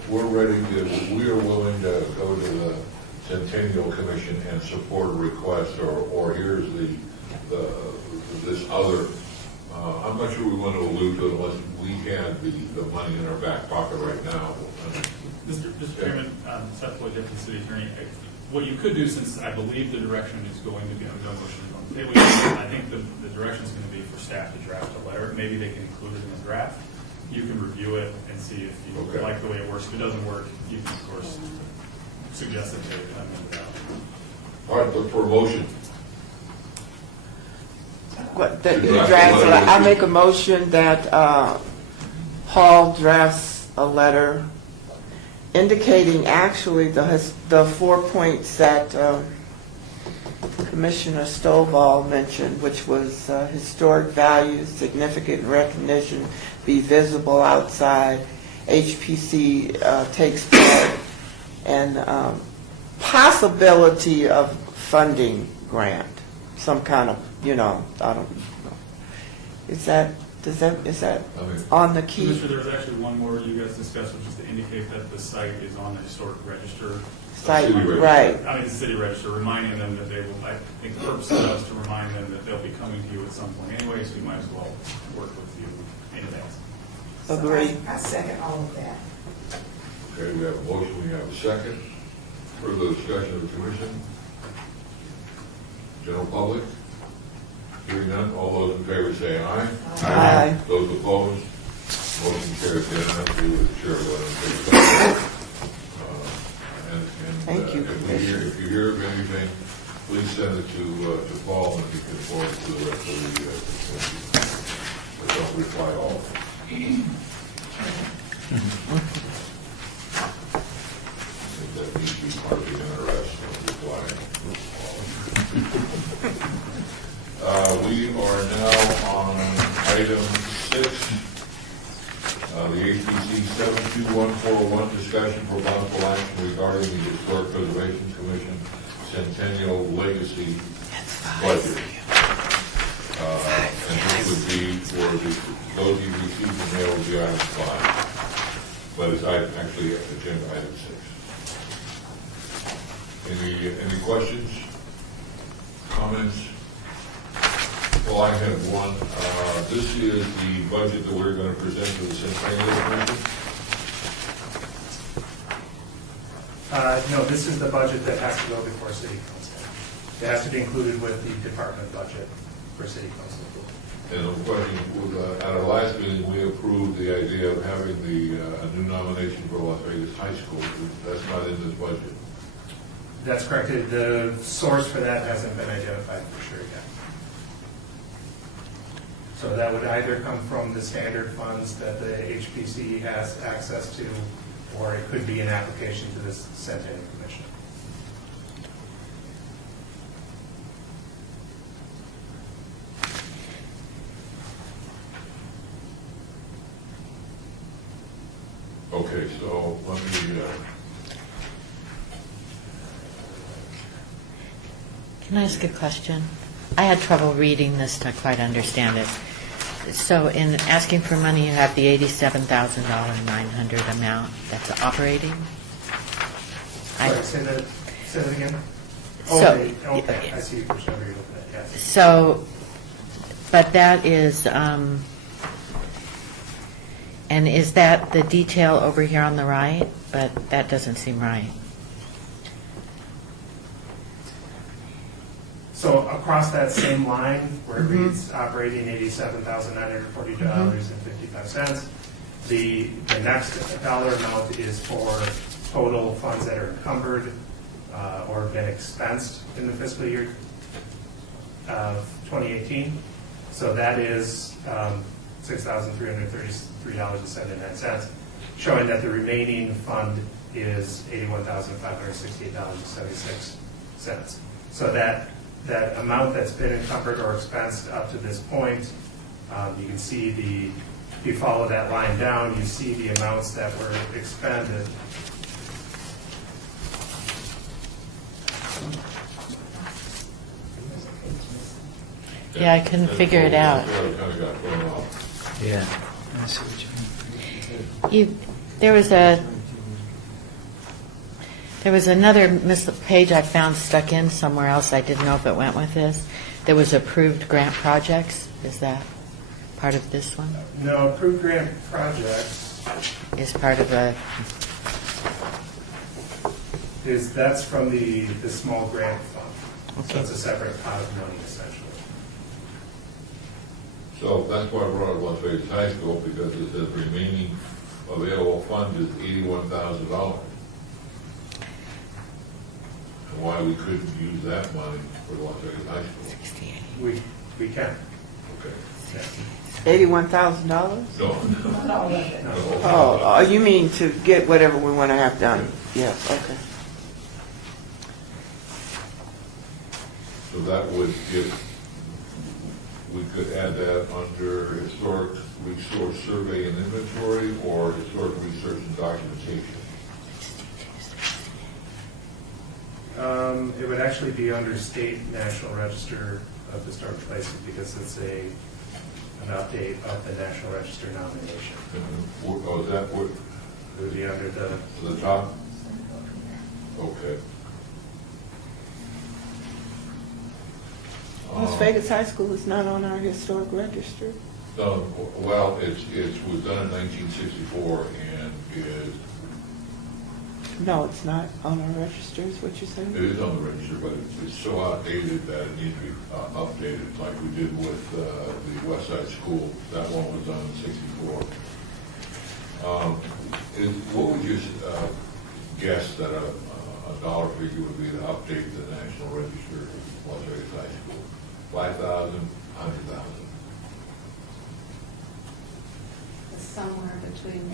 we are willing to go to the Centennial Commission and support a request, or here's this other. I'm not sure we want to allude to it unless we had the money in our back pocket right now. Mr. Chairman, Seth Floyd, Deputy City Attorney, what you could do, since I believe the direction is going to be, I think the direction is going to be for staff to draft a letter. Maybe they can include it in the draft. You can review it and see if you like the way it works. If it doesn't work, you can, of course, suggest that they amend it out. All right, look for a motion. I make a motion that Paul drafts a letter indicating actually the 4 points that Commissioner Stovall mentioned, which was historic values, significant recognition, be visible outside, HPC takes part, and possibility of funding grant, some kind of, I don't know. Is that on the key? Commissioner, there's actually one more you guys discussed, which is to indicate that the site is on the historic register. Site, City register. right. I mean, the city register, reminding them that they will, I think the purpose of that is to remind them that they'll be coming to you at some point anyway, so you might as well work with you in advance. So Agree. I second all of that. Okay, we have a motion, we have a second. Further discussion of the commission? General public? Hearing none, all those in favor say aye. Aye. Those opposed? Motion carries unanimously with the chair voting. Thank you, If you hear of anything, please send it to Paul and he can forward it to the rest of the committee. But don't reply all. I think that needs to be part of the NRS, don't reply We are now on item 6, the HPC 72141, discussion for possible action regarding the Historic Preservation Commission Centennial Legacy budget. And this would be for those you received the mail would be item 5, but it's actually agenda item 6. Any questions, comments? Well, I have one. This is the budget that we're going to present to the Centennial Commission. No, this is the budget that has to go before City Council. It has to be included with the department budget for City Council. And the question, at our last meeting, we approved the idea of having a new nomination for Las Vegas High School. That's not in this budget. That's correct. The source for that hasn't been identified for sure yet. So that would either come from the standard funds that the HPC has access to, or it could be an application to the Centennial Commission. Okay, so let me, Can I ask a question? I had trouble reading this to quite understand it. So in asking for money, you have the $87,900 amount that's operating? Sorry, say that again? So- Okay, I see which number you're looking at, yes. So, but that is, and is that the detail over here on the right? But that doesn't seem right. So across that same line, where it reads operating $87,940.55, the next dollar amount is for total funds that are encumbered or have been expensed in the fiscal year of 2018. So that is $6,333.79, showing that the remaining fund is $81,568.76. So that amount that's been encumbered or expensed up to this point, you can see if you follow that line down, you see the amounts that were expended. Yeah, I couldn't figure it out. that's where I kind of got thrown off. Yeah, I see what you mean. There was another page I found stuck in somewhere else. I didn't know if it went with this. There was approved grant projects. Is that part of this one? No, approved grant projects Is part of that's from the small grant fund. So Okay. it's a separate pot of money essentially. So that's why I brought up Las Vegas High School, because it says remaining available fund is $81,000. And why we couldn't use that money for Las Vegas High School. 68. We can. Okay. $81,000? No. Not all of it. Oh, you mean to get whatever we want to have done? Yes, okay. So that would give, we could add that under historic resource survey and inventory, or historic research and documentation. It would actually be under State National Register of Historic Places because it's an update of the National Register nomination. Oh, is that what, It would be under the, the top? Okay. Las Vegas High School is not on our historic register. Well, it was done in 1964 and is, No, it's not on our register, is what you're it saying? is on the register, but it's so outdated that it needs to be updated, like we did with the West Side School. That one was done in 64. What would you guess that a dollar figure would be to update the National Register of Las Vegas High School? 5,000, 100,000? Somewhere between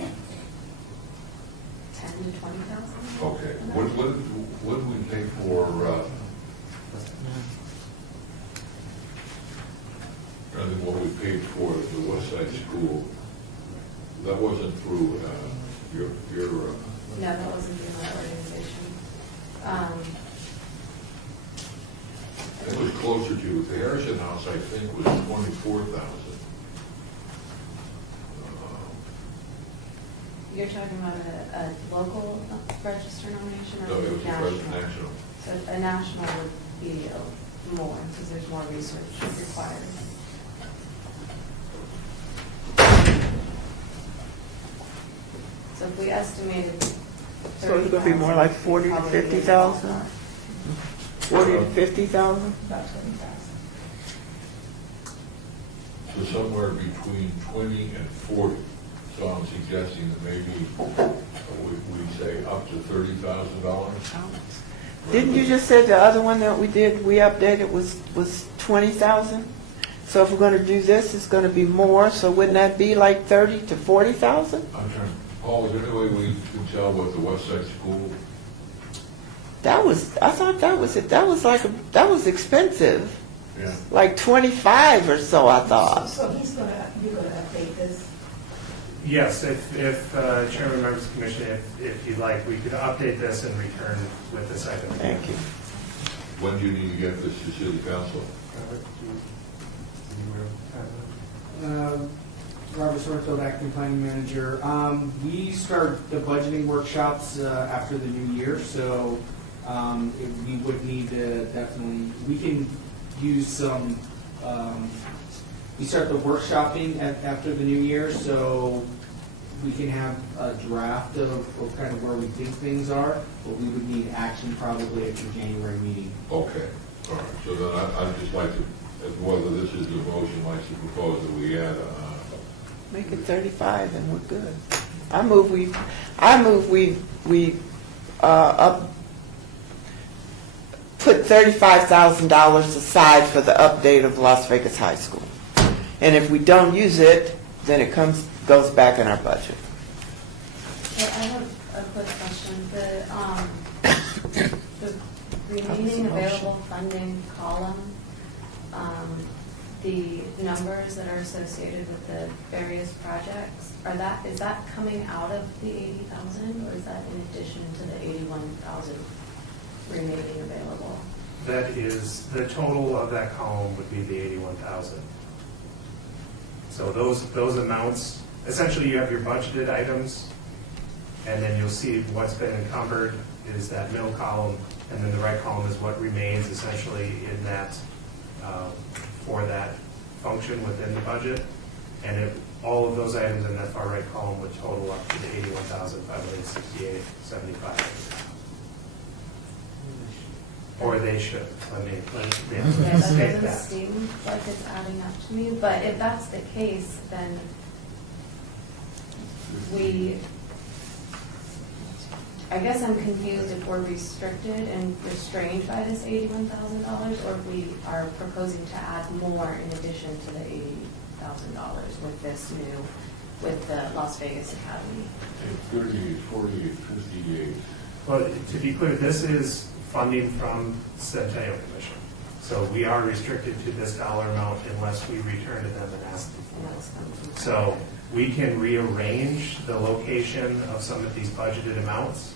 10 to 20,000. Okay. What do we pay for, And then what we paid for the West Side School, that wasn't through your No, that wasn't through my organization. it was closer to, the Harrison House, I think, was 24,000. You're talking about a local register nomination No, or it was national. So a national would be more because there's more research required. So if we estimated. So it's gonna be more like 40 to 50,000? 40 to 50,000? About 20,000. So somewhere between 20 and 40. So I'm suggesting that maybe we say up to $30,000. Didn't you just say the other one that we updated was 20,000? So if we're gonna do this, it's gonna be more, so wouldn't that be like 30 to 40,000? I'm trying, Paul, is there any way we can tell what the West Side School? I thought that was it, that was expensive, Yeah. like 25 or so, I thought. So you're gonna update this? Yes, if Chairman, members of the commission, if you'd like, we could update this and return with this item. Thank you. When do you need to get this to City Council? Robert Sorrentfeld, acting planning manager. We start the budgeting workshops after the new year, so we would need to definitely, we can use some, we start the workshopping after the new year, so we can have a draft of kind of where we think things are, but we would need action probably at your January meeting. Okay, all right. So then I'd just like to, whether this is the motion, like to propose that we add Make it 35 and we're good. I move we put $35,000 aside for the update of Las Vegas High School. And if we don't use it, then it goes back in our budget. I have a quick question. The remaining available funding column, the numbers that are associated with the various projects, is that coming out of the 80,000 or is that in addition to the 81,000 remaining available? That is, the total of that column would be the 81,000. So those amounts, essentially you have your budgeted items, and then you'll see what's been encumbered is that middle column, and then the right column is what remains essentially in that, for that function within the budget. And all of those items in that far right column would total up to the 81,568.75. Or they should. Let me Yeah, that state doesn't that. seem like it's adding up to me, but if that's the case, then I guess I'm confused if we're restricted and restrained by this $81,000, or if we are proposing to add more in addition to the $80,000 with the Las Vegas Academy. 38, 48, 58. Well, to be clear, this is funding from Centennial Commission. So we are restricted to this dollar amount unless we return to them and ask them for it. So we can rearrange the location of some of these budgeted amounts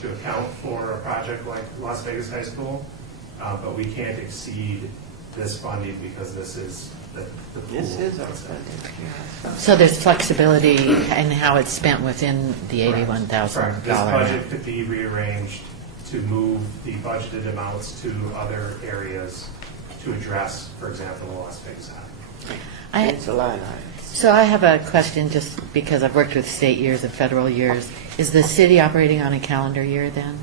to account for a project like Las Vegas High School, but we can't exceed this funding because this is the pool. This is our budget. So there's flexibility in how it's spent within the $81,000. Correct. This budget could be rearranged to move the budgeted amounts to other areas to address, for example, the Las Vegas High. It's a line item. So I have a question, just because I've worked with state years and federal years. Is the city operating on a calendar year then?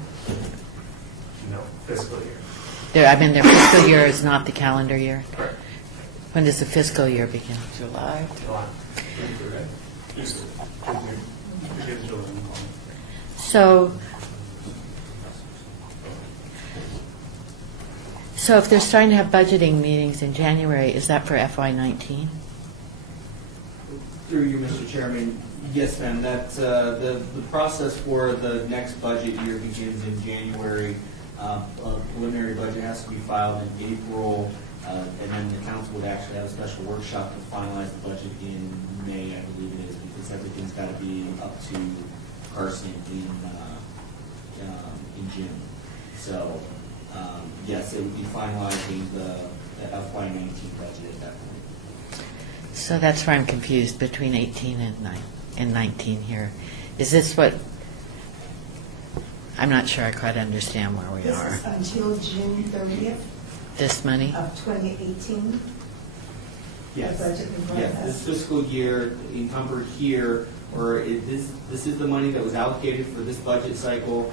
No, fiscal year. Their fiscal year is not the calendar year? Correct. When does the fiscal year begin? July. July. So if they're starting to have budgeting meetings in January, is that for FY19? Through you, Mr. Chairman, yes, ma'am. That's the process for the next budget year begins in January. A preliminary budget has to be filed in April. And then the council would actually have a special workshop to finalize the budget in May, I believe it is, because everything's got to be up to Carson in June. So, yes, it would be finalizing the FY19 budget at that point. So that's where I'm confused between 18 and 19 here. Is this what, I'm not sure I quite understand where we This are. is until June 30th This money? of 2018. Yes, The budget we brought yes, us. this fiscal year encumbered here, or this is the money that was allocated for this budget cycle,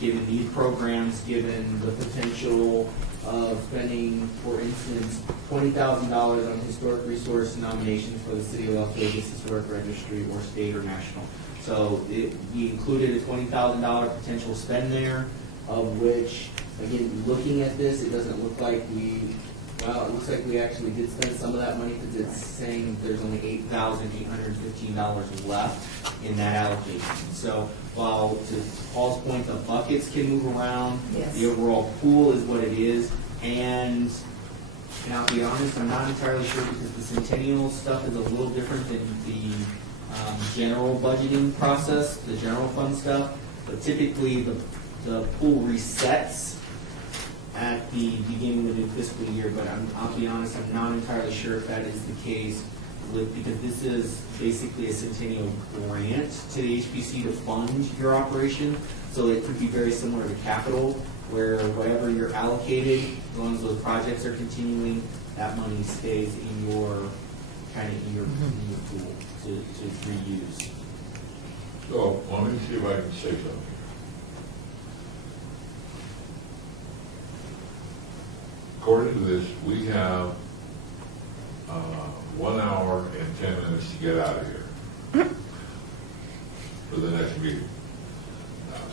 given these programs, given the potential of spending, for instance, $20,000 on historic resource nominations for the City of Las Vegas Historic Registry or state or national. So we included a $20,000 potential spend there, of which, again, looking at this, it doesn't look like it looks like we actually did spend some of that money because it's saying there's only $8,815 left in that allocation. So while, to Paul's point, the buckets can move around, Yes. the overall pool is what it is, and I'll be honest, I'm not entirely sure because the Centennial stuff is a little different than the general budgeting process, the general fund stuff, but typically the pool resets at the beginning of the new fiscal year, but I'll be honest, I'm not entirely sure if that is the case because this is basically a Centennial grant to the HPC to fund your operation. So it could be very similar to capital, where whatever you're allocated, as long as those projects are continuing, that money stays in your pool to reuse. So, let me see if I can say something. According to this, we have 1 hour and 10 minutes to get out of here for the next meeting.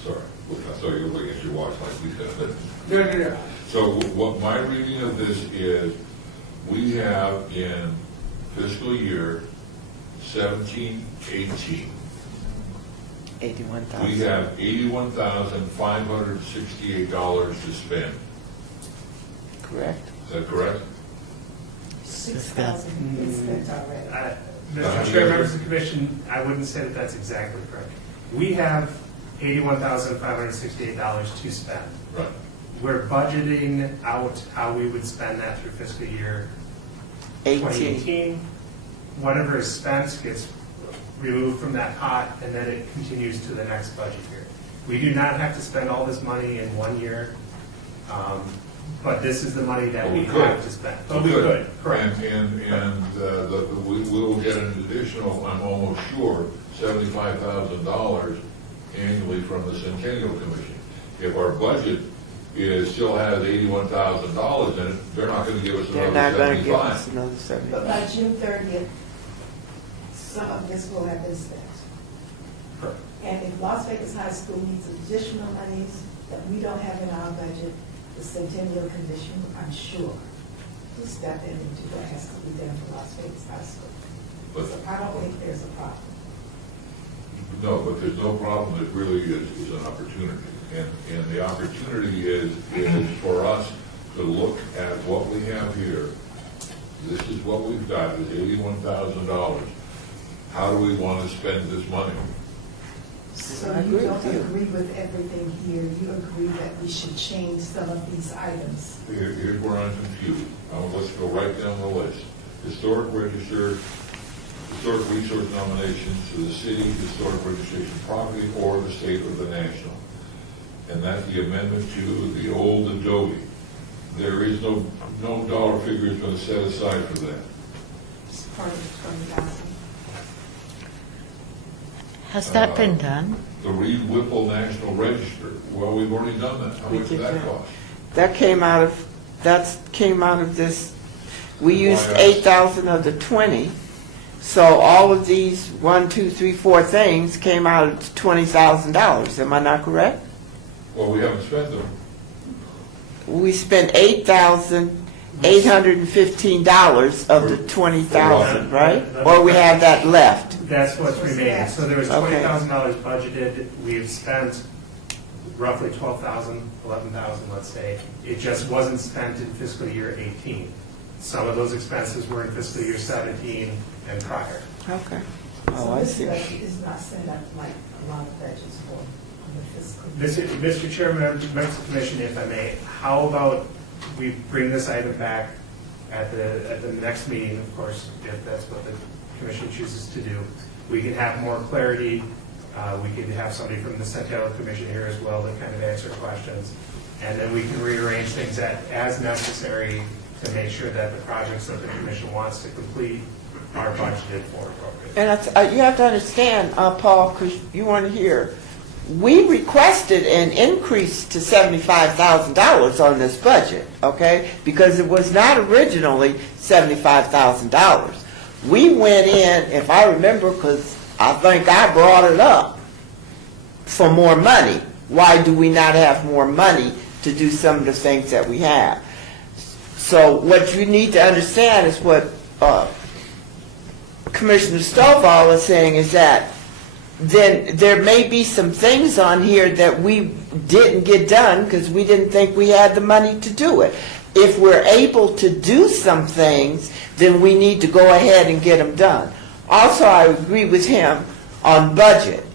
Sorry, I saw you looking at your watch like we said. No. So what my reading of this is, we have in fiscal year 17-18, 81,000. we have $81,568 to spend. Correct. Is that correct? 6,000 is spent already. Mr. Chair, members of the commission, I wouldn't say that that's exactly correct. We have $81,568 to spend. Right. We're budgeting out how we would spend that through fiscal year 2018. Whatever is spent gets removed from that pot, and then it continues to the next budget year. We do not have to spend all this money in 1 year, but this is the money that we have to spend. But we could, correct. And we will get an additional, I'm almost sure, $75,000 annually from the Centennial Commission. If our budget still has $81,000 in it, they're not going to give us They're another not going to give us 75. another But 75. by June 30th, some of this will have been spent. Correct. And if Las Vegas High School needs additional monies that we don't have in our budget, the Centennial Commission, I'm sure, will step in and do what has to be done for Las Vegas High School. But, So I don't think there's a problem. no, but there's no problem. It really is an opportunity. And the opportunity is for us to look at what we have here. This is what we've got, is $81,000. How do we want to spend this money? So I you agree don't with you. agree with everything here, you agree that we should change some of these items. Here's where I'm confused. Let's go right down the list. Historic register, historic resource nominations to the city, historic registration property, or the state or the national. And that's the amendment to the old Adobe. There is no dollar figure is going to set aside for that. It's part of the 20,000. Has that been done? The Reed Whipple National Register, well, we've already done that. How We much did did that that. cost? That came out of this, we used Why, 8,000 of the 20. So all of these 1, 2, 3, 4 things came out of $20,000. Am I not correct? Well, we haven't spent them. We spent $8,815 of the 20,000, right? Or we have that left? That's what's remaining. So there was Okay. $20,000 budgeted. We've spent roughly 12,000, 11,000, let's say. It just wasn't spent in fiscal year 18. Some of those expenses were in fiscal year 17 and prior. Okay. So Oh, I this see. budget is not set up like a lot of budgets for the fiscal. Mr. Chairman, members of the commission, if I may, how about we bring this item back at the next meeting, of course, if that's what the commission chooses to do. We can have more clarity. We could have somebody from the Centennial Commission here as well to kind of answer questions. And then we can rearrange things as necessary to make sure that the projects that the commission wants to complete are budgeted for appropriately. And you have to understand, Paul, because you weren't here, we requested an increase to $75,000 on this budget, okay? Because it was not originally $75,000. We went in, if I remember, because I think I brought it up, for more money. Why do we not have more money to do some of the things that we have? So what you need to understand is what Commissioner Stovall is saying is that then there may be some things on here that we didn't get done because we didn't think we had the money to do it. If we're able to do some things, then we need to go ahead and get them done. Also, I agree with him on budget.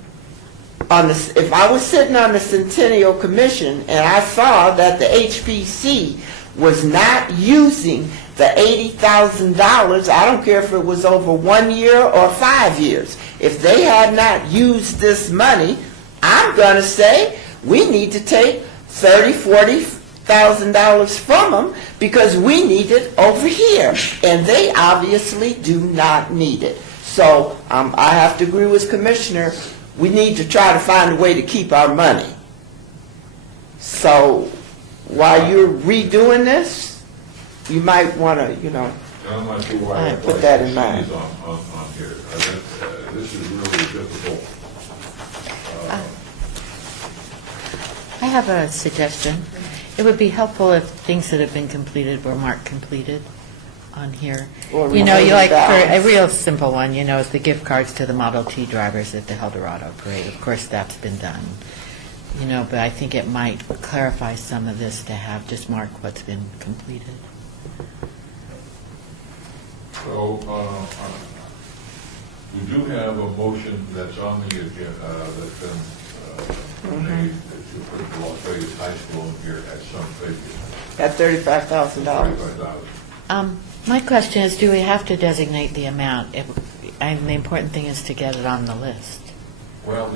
If I was sitting on the Centennial Commission and I saw that the HPC was not using the $80,000, I don't care if it was over 1 year or 5 years. If they had not used this money, I'm going to say we need to take $30,000, $40,000 from them because we need it over here. And they obviously do not need it. So I have to agree with Commissioner. We need to try to find a way to keep our money. So while you're redoing this, you might want to, And I'm not sure why put that in mind. is on here. This is really difficult. I have a suggestion. It would be helpful if things that have been completed were marked completed on here. Or You like, for a balance. real simple one, is the gift cards to the Model T drivers at the Eldorado Parade. Of course, that's been done. But I think it might clarify some of this to have just mark what's been completed. So, we do have a motion that's on the agenda, that's been made, that you put Las Vegas High School in here at some figure. At $35,000. $35,000. My question is, do we have to designate the amount? The important thing is to get it on the list. Well,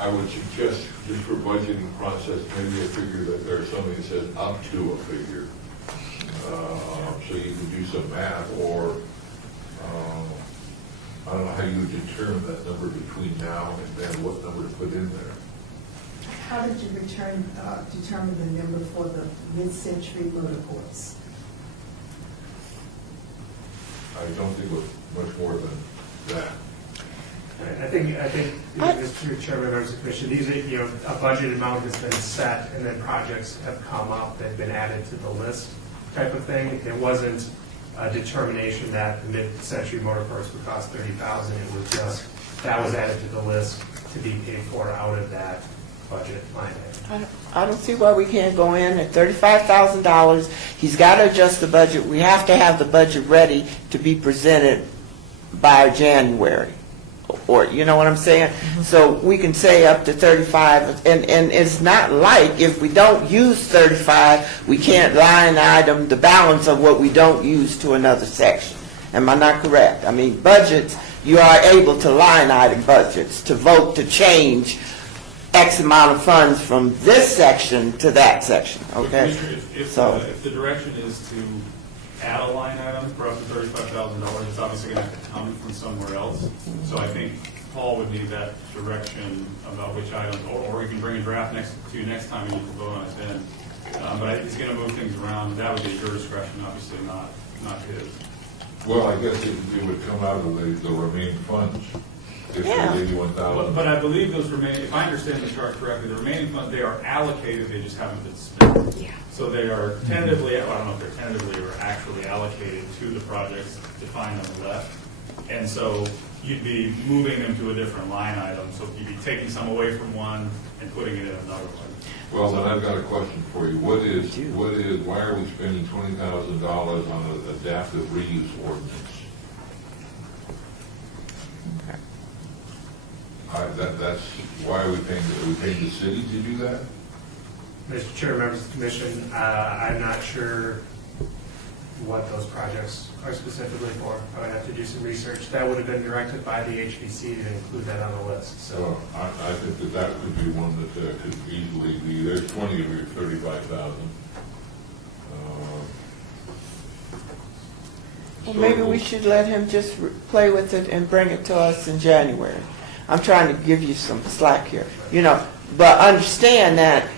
I would suggest, just for budgeting process, maybe a figure that there's something that says up to a figure. So you can do some math, or I don't know how you determine that number between now and then, what number to put in there. How did you determine the number for the mid-century motorsports? I don't think it was much more than that. I think, Mr. Chairman, members of the commission, these are, a budget amount has been set, and then projects have come up that have been added to the list type of thing. It wasn't a determination that the mid-century motorsports would cost $30,000. It was just, that was added to the list to be paid for out of that budget line item. I don't see why we can't go in at $35,000. He's got to adjust the budget. We have to have the budget ready to be presented by January. Or, you know what I'm saying? Mm-hmm. So we can say up to 35, and it's not like if we don't use 35, we can't line item the balance of what we don't use to another section. Am I not correct? I mean, budgets, you are able to line item budgets, to vote to change X amount of funds from this section to that section, okay? If the direction is to add a line item for up to $35,000, it's obviously going to have to come from somewhere else. So I think Paul would need that direction about which item, or he can bring a draft next time and you can vote on it then. But he's going to move things around. That would be your discretion, obviously, not his. Well, I guess it would come out of the remaining funds. If Yeah. there's $81,000. But I believe those remaining, if I understand the chart correctly, the remaining funds, they are allocated, they just haven't been spent. Yeah. So they are tentatively, well, I don't know if they're tentatively or actually allocated to the projects defined on the left. And so you'd be moving them to a different line item, so you'd be taking some away from one and putting it in another one. Well, then I've got a question for you. Why are we spending $20,000 on an adaptive reuse ordinance? That's, why are we paying the city to do that? Mr. Chair, members of the commission, I'm not sure what those projects are specifically for. I would have to do some research. That would have been directed by the HBC to include that on the list, so. So I think that could be one that could easily be, there's 20 of your 35,000. Well, maybe we should let him just play with it and bring it to us in January. I'm trying to give you some slack here, but understand that,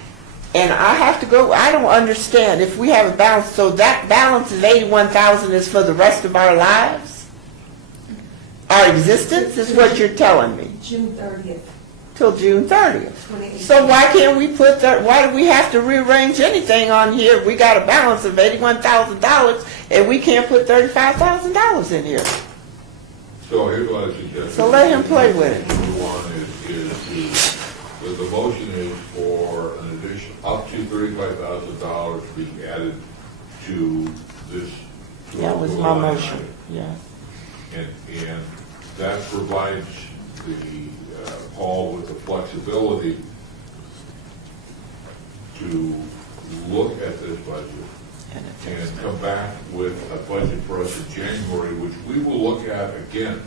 and I have to go, I don't understand, if we have a balance, so that balance of 81,000 is for the rest of our lives? Our existence is what you're telling me? June 30th, Till June 30th. 2018. So why can't we put that, why do we have to rearrange anything on here? We got a balance of $81,000 and we can't put $35,000 in here. So here's what I suggest. So let him play with it. Number one is the motion is for an addition up to $35,000 being added to this. That was my motion, yeah. And that provides the Paul with the flexibility to look at this budget and come back with a budget for us in January, which we will look at again.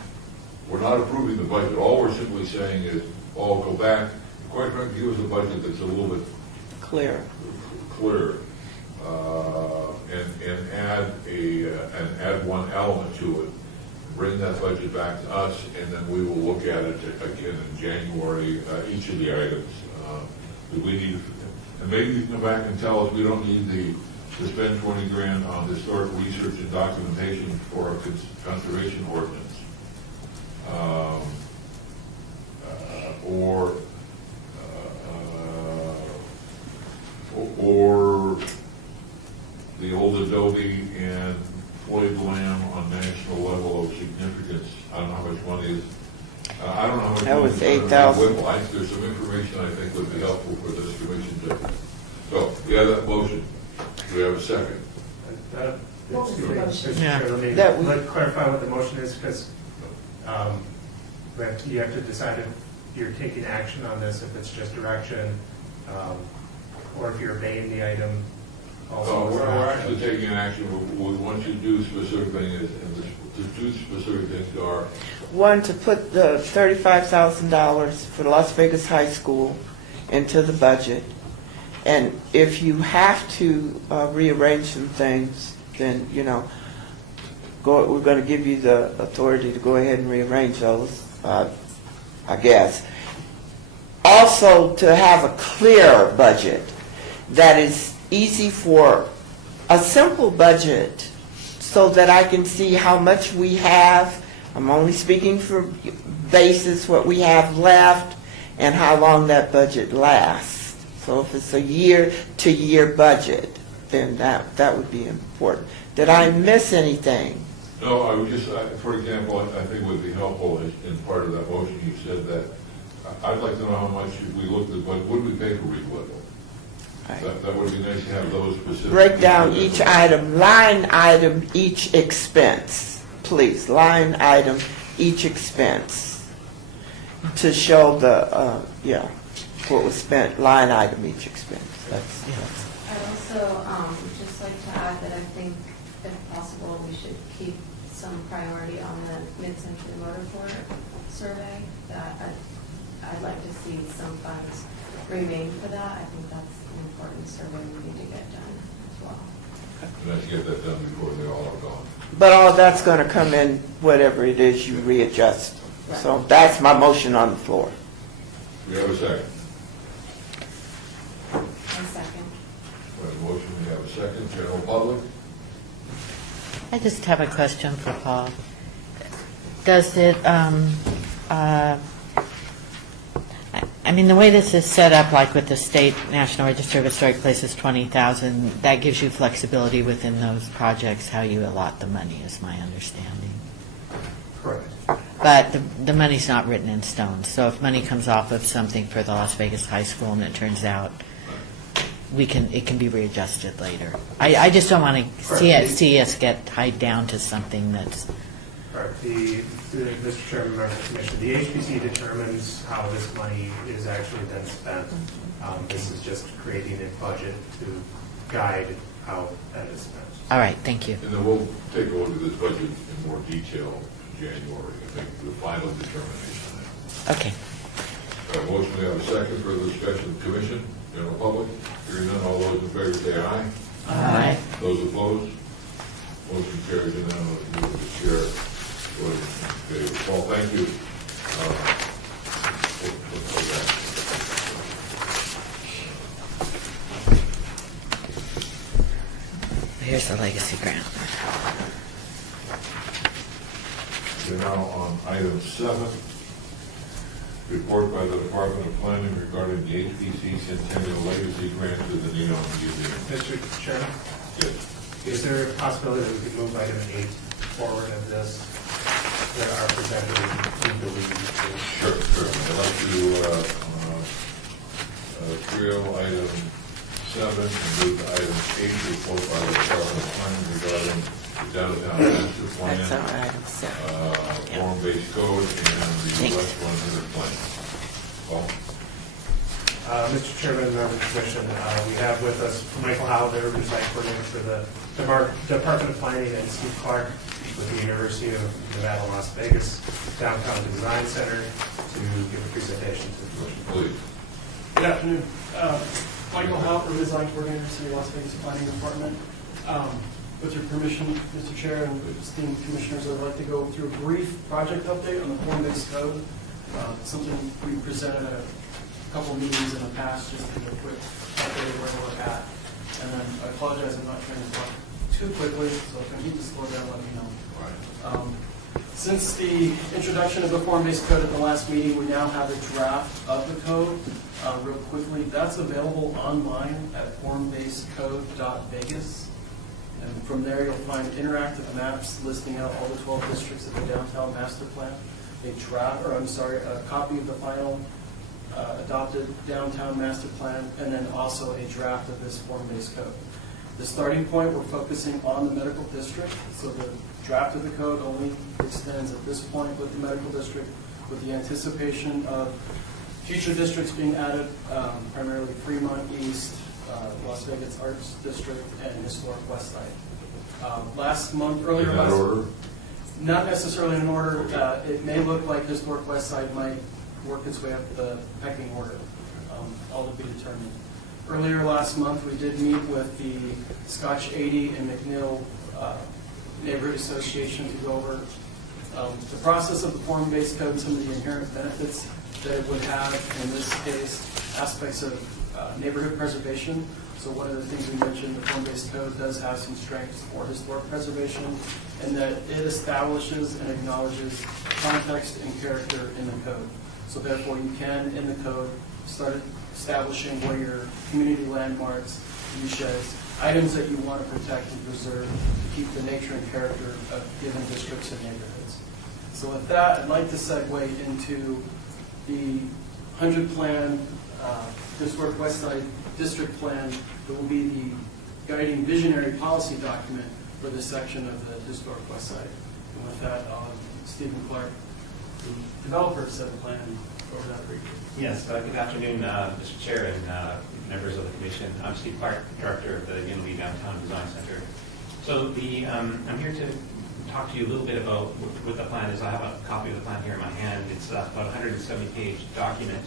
We're not approving the budget. All we're simply saying is, go back, quite frankly, give us a budget that's a little bit Clear. and add one element to it. Bring that budget back to us, and then we will look at it again in January, each of the items. Do we need, and maybe you can come back and tell us we don't need to spend 20 grand on historic research and documentation for a conservation ordinance. Or the old Adobe and Floyd Lamb on national level of significance. I don't know how much money is. I don't know how much. That was money is $8,000. There's some information I think would be helpful for this commission to. So we have that motion. Do we have a second? What was the motion? Mr. Chair, let me clarify what the motion is, because you have to decide if you're taking action on this, if it's just direction, or if you're obeying the item. We're actually taking action. What you do specific thing is, and the two specific things are. One, to put the $35,000 for Las Vegas High School into the budget. And if you have to rearrange some things, then, we're going to give you the authority to go ahead and rearrange those, I guess. Also, to have a clear budget that is easy for a simple budget so that I can see how much we have. I'm only speaking for basis, what we have left, and how long that budget lasts. So if it's a year-to-year budget, then that would be important. Did I miss anything? No, I would just, for example, I think would be helpful in part of that motion, you said that, I'd like to know how much, if we looked at, what would we pay for Regal? Right. That would be nice to have those specific. Break down each item, line item, each expense, please. Line item, each expense, to show the, what was spent, line item, each expense. That's. I'd also just like to add that I think, if possible, we should keep some priority on the mid-century motor port survey. That I'd like to see some funds remain for that. I think that's an important survey we need to get done as well. And let's get that done before they all are gone. But all that's going to come in whatever it is you readjust. So that's my motion on the floor. We have a second. A second. We have a motion, we have a second. General public? I just have a question for Paul. Does it, I mean, the way this is set up, like with the State National Register of Historic Places, 20,000, that gives you flexibility within those projects, how you allot the money, is my understanding. Correct. But the money's not written in stone. So if money comes off of something for the Las Vegas High School and it turns out it can be readjusted later. I just don't want to see us get tied down to something that's. Correct. Mr. Chairman, members of the commission, the HPC determines how this money is actually then spent. This is just creating a budget to guide how that is spent. All right, thank you. And then we'll take a look at this budget in more detail in January, I think, the final determination. Okay. Motion, we have a second for the discussion of the commission, general public. Hearing none, all those in favor say aye. Aye. Those opposed? Motion carries unanimously. Move the chair was in favor. Paul, thank you. Here's the legacy grant. We're now on item 7. Report by the Department of Planning regarding the HPC Centennial Legacy Grant to the Nino Museum. Mr. Chairman, Yes. is there a possibility that we could move item 8 forward of this? There are presenters who believe. Sure. I'd like to trio item 7 and move to item 8, report by the Department of Planning regarding the downtown master plan. That's all right, I'm sorry. Form-based code and the West 100 plan. Paul? Mr. Chairman, members of the commission, we have with us Michael Howe, the urban design coordinator for the Department of Planning, and Steve Clark with the University of Nevada, Las Vegas Downtown Design Center to give a presentation to the commission. Please. Good afternoon. Michael Howe, urban design coordinator, City of Las Vegas Planning Department. With your permission, Mr. Chair and esteemed commissioners, I'd like to go through a brief project update on the form-based code. Something we presented at a couple of meetings in the past, just to give a quick update of where we're at. And then I apologize, I'm not trying to talk too quickly, so if I need to slow down, let me know. Since the introduction of the form-based code at the last meeting, we now have a draft of the code. Real quickly, that's available online at formbasedcode.vegas. And from there, you'll find interactive maps listing out all the 12 districts of the downtown master plan, a copy of the final adopted downtown master plan, and then also a draft of this form-based code. The starting point, we're focusing on the medical district, so the draft of the code only extends at this point with the medical district, with the anticipation of future districts being added, primarily Fremont East, Las Vegas Arts District, and Historic West Side. Last month, earlier In that order? Not necessarily in order. It may look like Historic West Side might work its way up the pecking order, all to be determined. Earlier last month, we did meet with the Scotch 80 and McNeil Neighborhood Association to go over the process of the form-based code and some of the inherent benefits that it would have, in this case, aspects of neighborhood preservation. So one of the things we mentioned, the form-based code does have some strengths for historic preservation, and that it establishes and acknowledges context and character in the code. So therefore, you can, in the code, start establishing where your community landmarks, viewsheds, items that you want to protect and preserve to keep the nature and character of given districts and neighborhoods. So with that, I'd like to segue into the 100 plan, Historic West Side District Plan, that will be the guiding visionary policy document for this section of the Historic West Side. And with that, Stephen Clark, the developer of said plan, over that briefly. Yes, good afternoon, Mr. Chair and members of the Commission. I'm Steve Clark, Director of the Unity Downtown Design Center. So I'm here to talk to you a little bit about what the plan is. I have a copy of the plan here in my hand. It's about a 170-page document.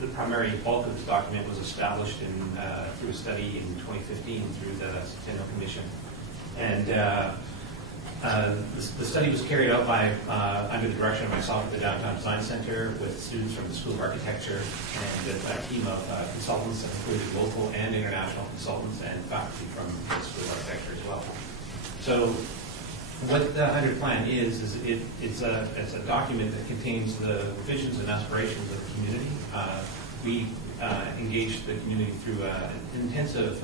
The primary bulk of this document was established through a study in 2015 through the Centennial Commission. And the study was carried out by under the direction of myself at the Downtown Design Center with students from the School of Architecture and a team of consultants that included local and international consultants and faculty from the School of Architecture as well. So what the 100 Plan is it's a document that contains the visions and aspirations of the community. We engaged the community through an intensive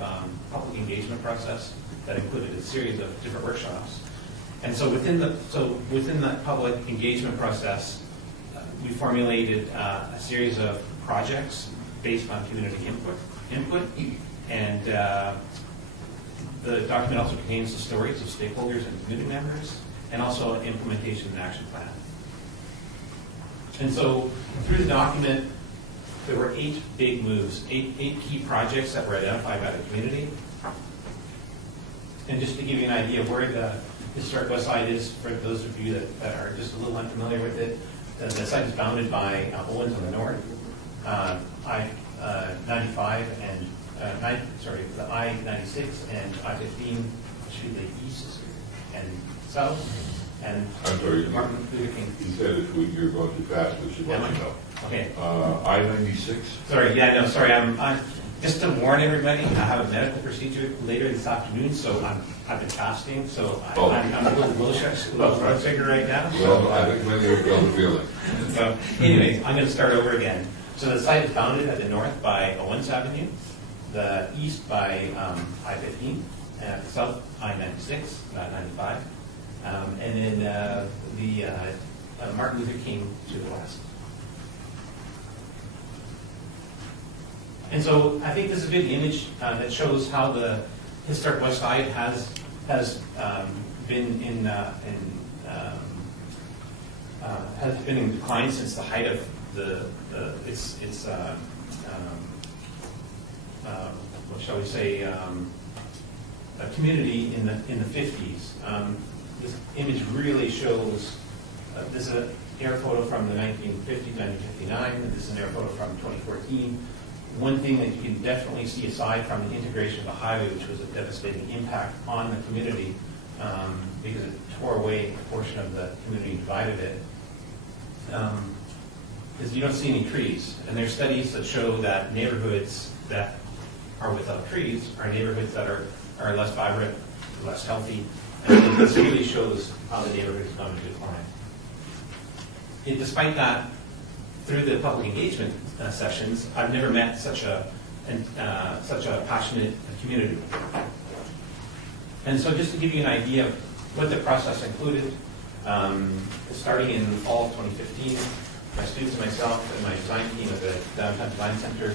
public engagement process that included a series of different workshops. And so within that public engagement process, we formulated a series of projects based on community input, and the document also contains the stories of stakeholders and community members, and also an implementation and action plan. And so through the document, there were 8 big moves, eight key projects that were identified by the community. And just to give you an idea of where the Historic West Side is, for those of you that are just a little unfamiliar with it, the site is bounded by Owens on the north, I-95 and the I-96 and I-15 to the east and south. And I'm sorry, Martin Luther King. you said if you're going too fast, we should let you know. Okay. I-96? Sorry, yeah, no, sorry. I'm just to warn everybody, I have a medical procedure later this afternoon, so I've been fasting, so I'm a little blood sugar right now. Well, I think many of you don't feel it. So, anyways, I'm going to start over again. So the site is bounded at the north by Owens Avenue, the east by I-15, and the south I-96, about 95, and then the Martin Luther King to the west. And so I think this is a good image that shows how the Historic West Side has been in decline since the height of its what shall we say, a community in the 50s. This image really shows this is an air photo from the 1950s, 1959. This is an air photo from 2014. One thing that you can definitely see, aside from the integration of the highway, which was a devastating impact on the community because it tore away a portion of the community, divided it, is you don't see any trees. And there's studies that show that neighborhoods that are without trees are neighborhoods that are less vibrant, less healthy. And this really shows how the neighborhood is going to decline. And despite that, through the public engagement sessions, I've never met such a passionate community. And so just to give you an idea of what the process included, starting in fall of 2015, my students and myself and my design team at the Downtown Design Center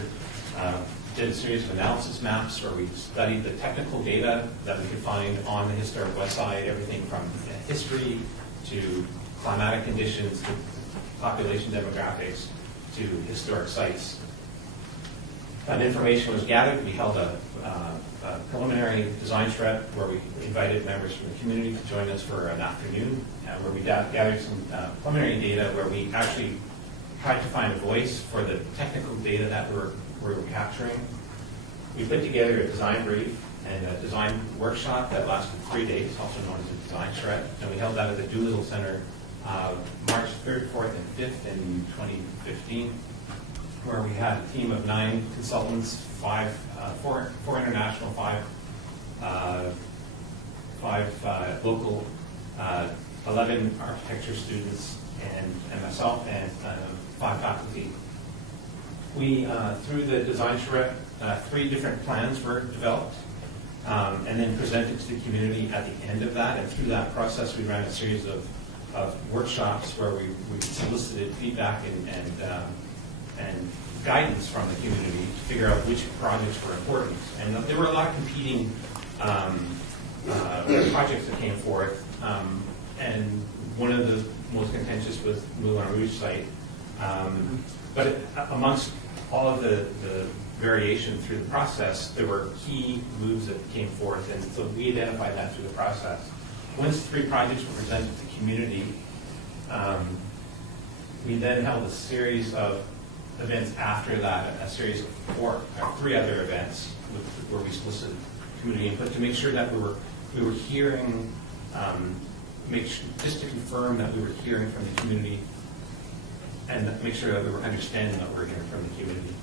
did a series of analysis maps where we studied the technical data that we could find on the Historic West Side, everything from history to climatic conditions to population demographics to historic sites. That information was gathered. We held a preliminary design shred where we invited members from the community to join us for an afternoon, where we gathered some preliminary data where we actually tried to find a voice for the technical data that we were capturing. We put together a design brief and a design workshop that lasted 3 days, also known as a design shred, and we held that at the Doolittle Center March 3rd, 4th, and 5th in 2015, where we had a team of 9 consultants, 4 international, 5 local, 11 architecture students, and myself, and 5 faculty. We, through the design charrette, 3 different plans were developed, and then presented to the community at the end of that. And through that process, we ran a series of workshops where we solicited feedback and guidance from the community to figure out which projects were important. And there were a lot of competing projects that came forth, and one of the most contentious was Moulin Rouge site. But amongst all of the variation through the process, there were key moves that came forth, and so we identified that through the process. Once 3 projects were presented to the community, we then held a series of events after that, a series of 3 other events where we solicited community input to make sure that we were hearing, just to confirm that we were hearing from the community and make sure that we were understanding what we were hearing from the community.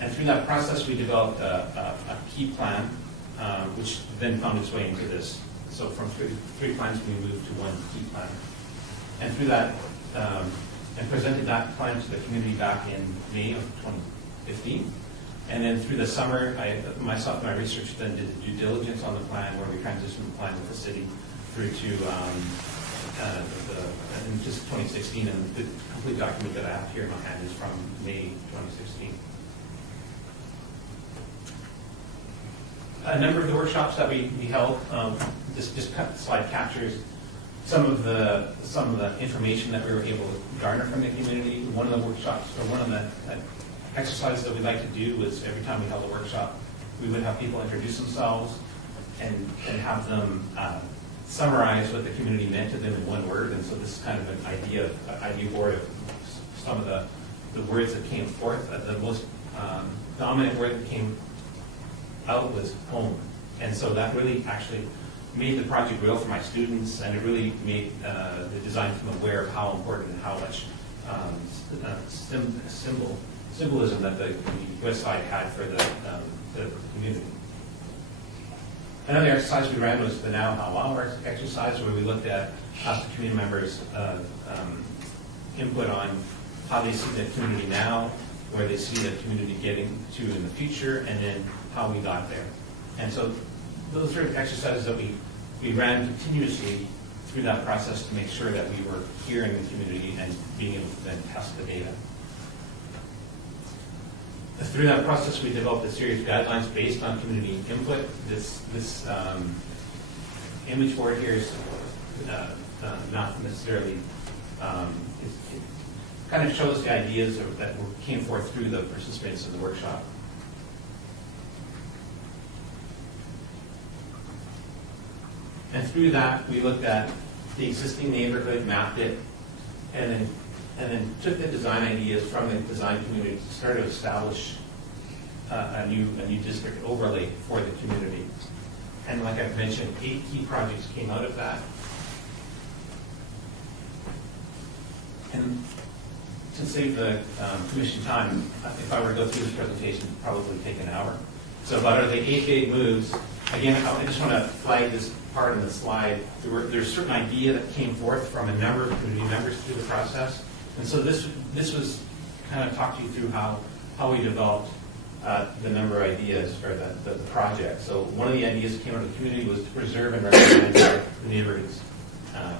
And through that process, we developed a key plan, which then found its way into this. So from 3 plans, we moved to 1 key plan. And through that, and presented that plan to the community back in May of 2015. And then through the summer, myself and my research then did the due diligence on the plan, where we transitioned the plan with the city. through to in just 2016, and the complete document that I have here in my hand is from May 2016. A number of the workshops that we held, this slide captures some of the information that we were able to garner from the community. One of the workshops, or one of the exercises that we like to do was every time we held a workshop, we would have people introduce themselves and have them summarize what the community meant to them in one word. And so this is kind of an idea board of some of the words that came forth. The most dominant word that came out was home. And so that really actually made the project real for my students, and it really made the design team aware of how important and how much symbolism that the West Side had for the community. Another exercise we ran was the Now How Wow exercise, where we looked at how the community members' input on how they see the community now, where they see the community getting to in the future, and then how we got there. And so those are exercises that we ran continuously through that process to make sure that we were hearing the community and being able to then test the data. Through that process, we developed a series of guidelines based on community input. This image board here is not necessarily, it kind of shows the ideas that came forth through the participants in the workshop. And through that, we looked at the existing neighborhood, mapped it, and then took the design ideas from the design community to start to establish a new district overlay for the community. And like I've mentioned, 8 key projects came out of that. And to save the commission time, if I were to go through this presentation, it'd probably take an hour. So out of the 8 big moves, again, I just want to flag this part in the slide. There's a certain idea that came forth from a number of community members through the process. And so this was kind of talk to you through how we developed the number of ideas for the project. So one of the ideas that came out of the community was to preserve and recognize the neighborhood's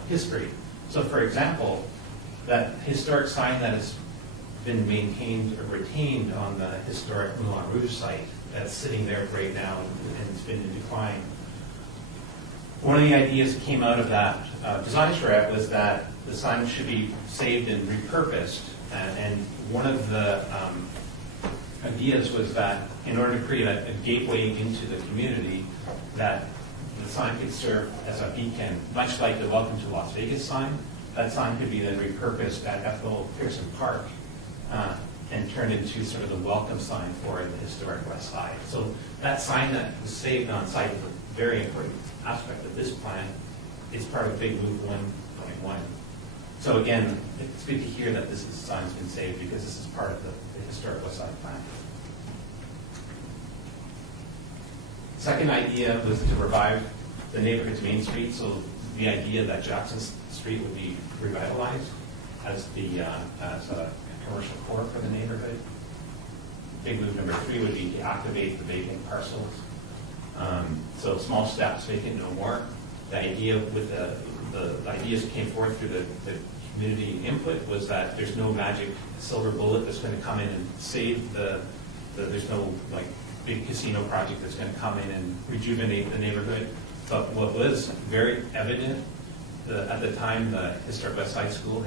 history. So for example, that historic sign that has been maintained or retained on the historic Moulin Rouge site that's sitting there right now and it's been in decline. One of the ideas that came out of that design charrette was that the sign should be saved and repurposed. And one of the ideas was that in order to create a gateway into the community, that the sign could serve as a beacon, much like the Welcome to Las Vegas sign. That sign could be then repurposed at Ethel Pearson Park and turned into sort of the welcome sign for the historic West Side. So that sign that was saved on site is a very important aspect of this plan. It's part of Big Move 1.1. So again, it's good to hear that this sign's been saved because this is part of the historic West Side plan. Second idea was to revive the neighborhood's main street. So the idea that Jackson Street would be revitalized as a commercial core for the neighborhood. Big move number 3 would be to activate the vacant parcels. So small steps, vacant no more. The idea with the ideas that came forth through the community input was that there's no magic silver bullet that's going to come in and save there's no like big casino project that's going to come in and rejuvenate the neighborhood. But what was very evident at the time, the Historic West Side School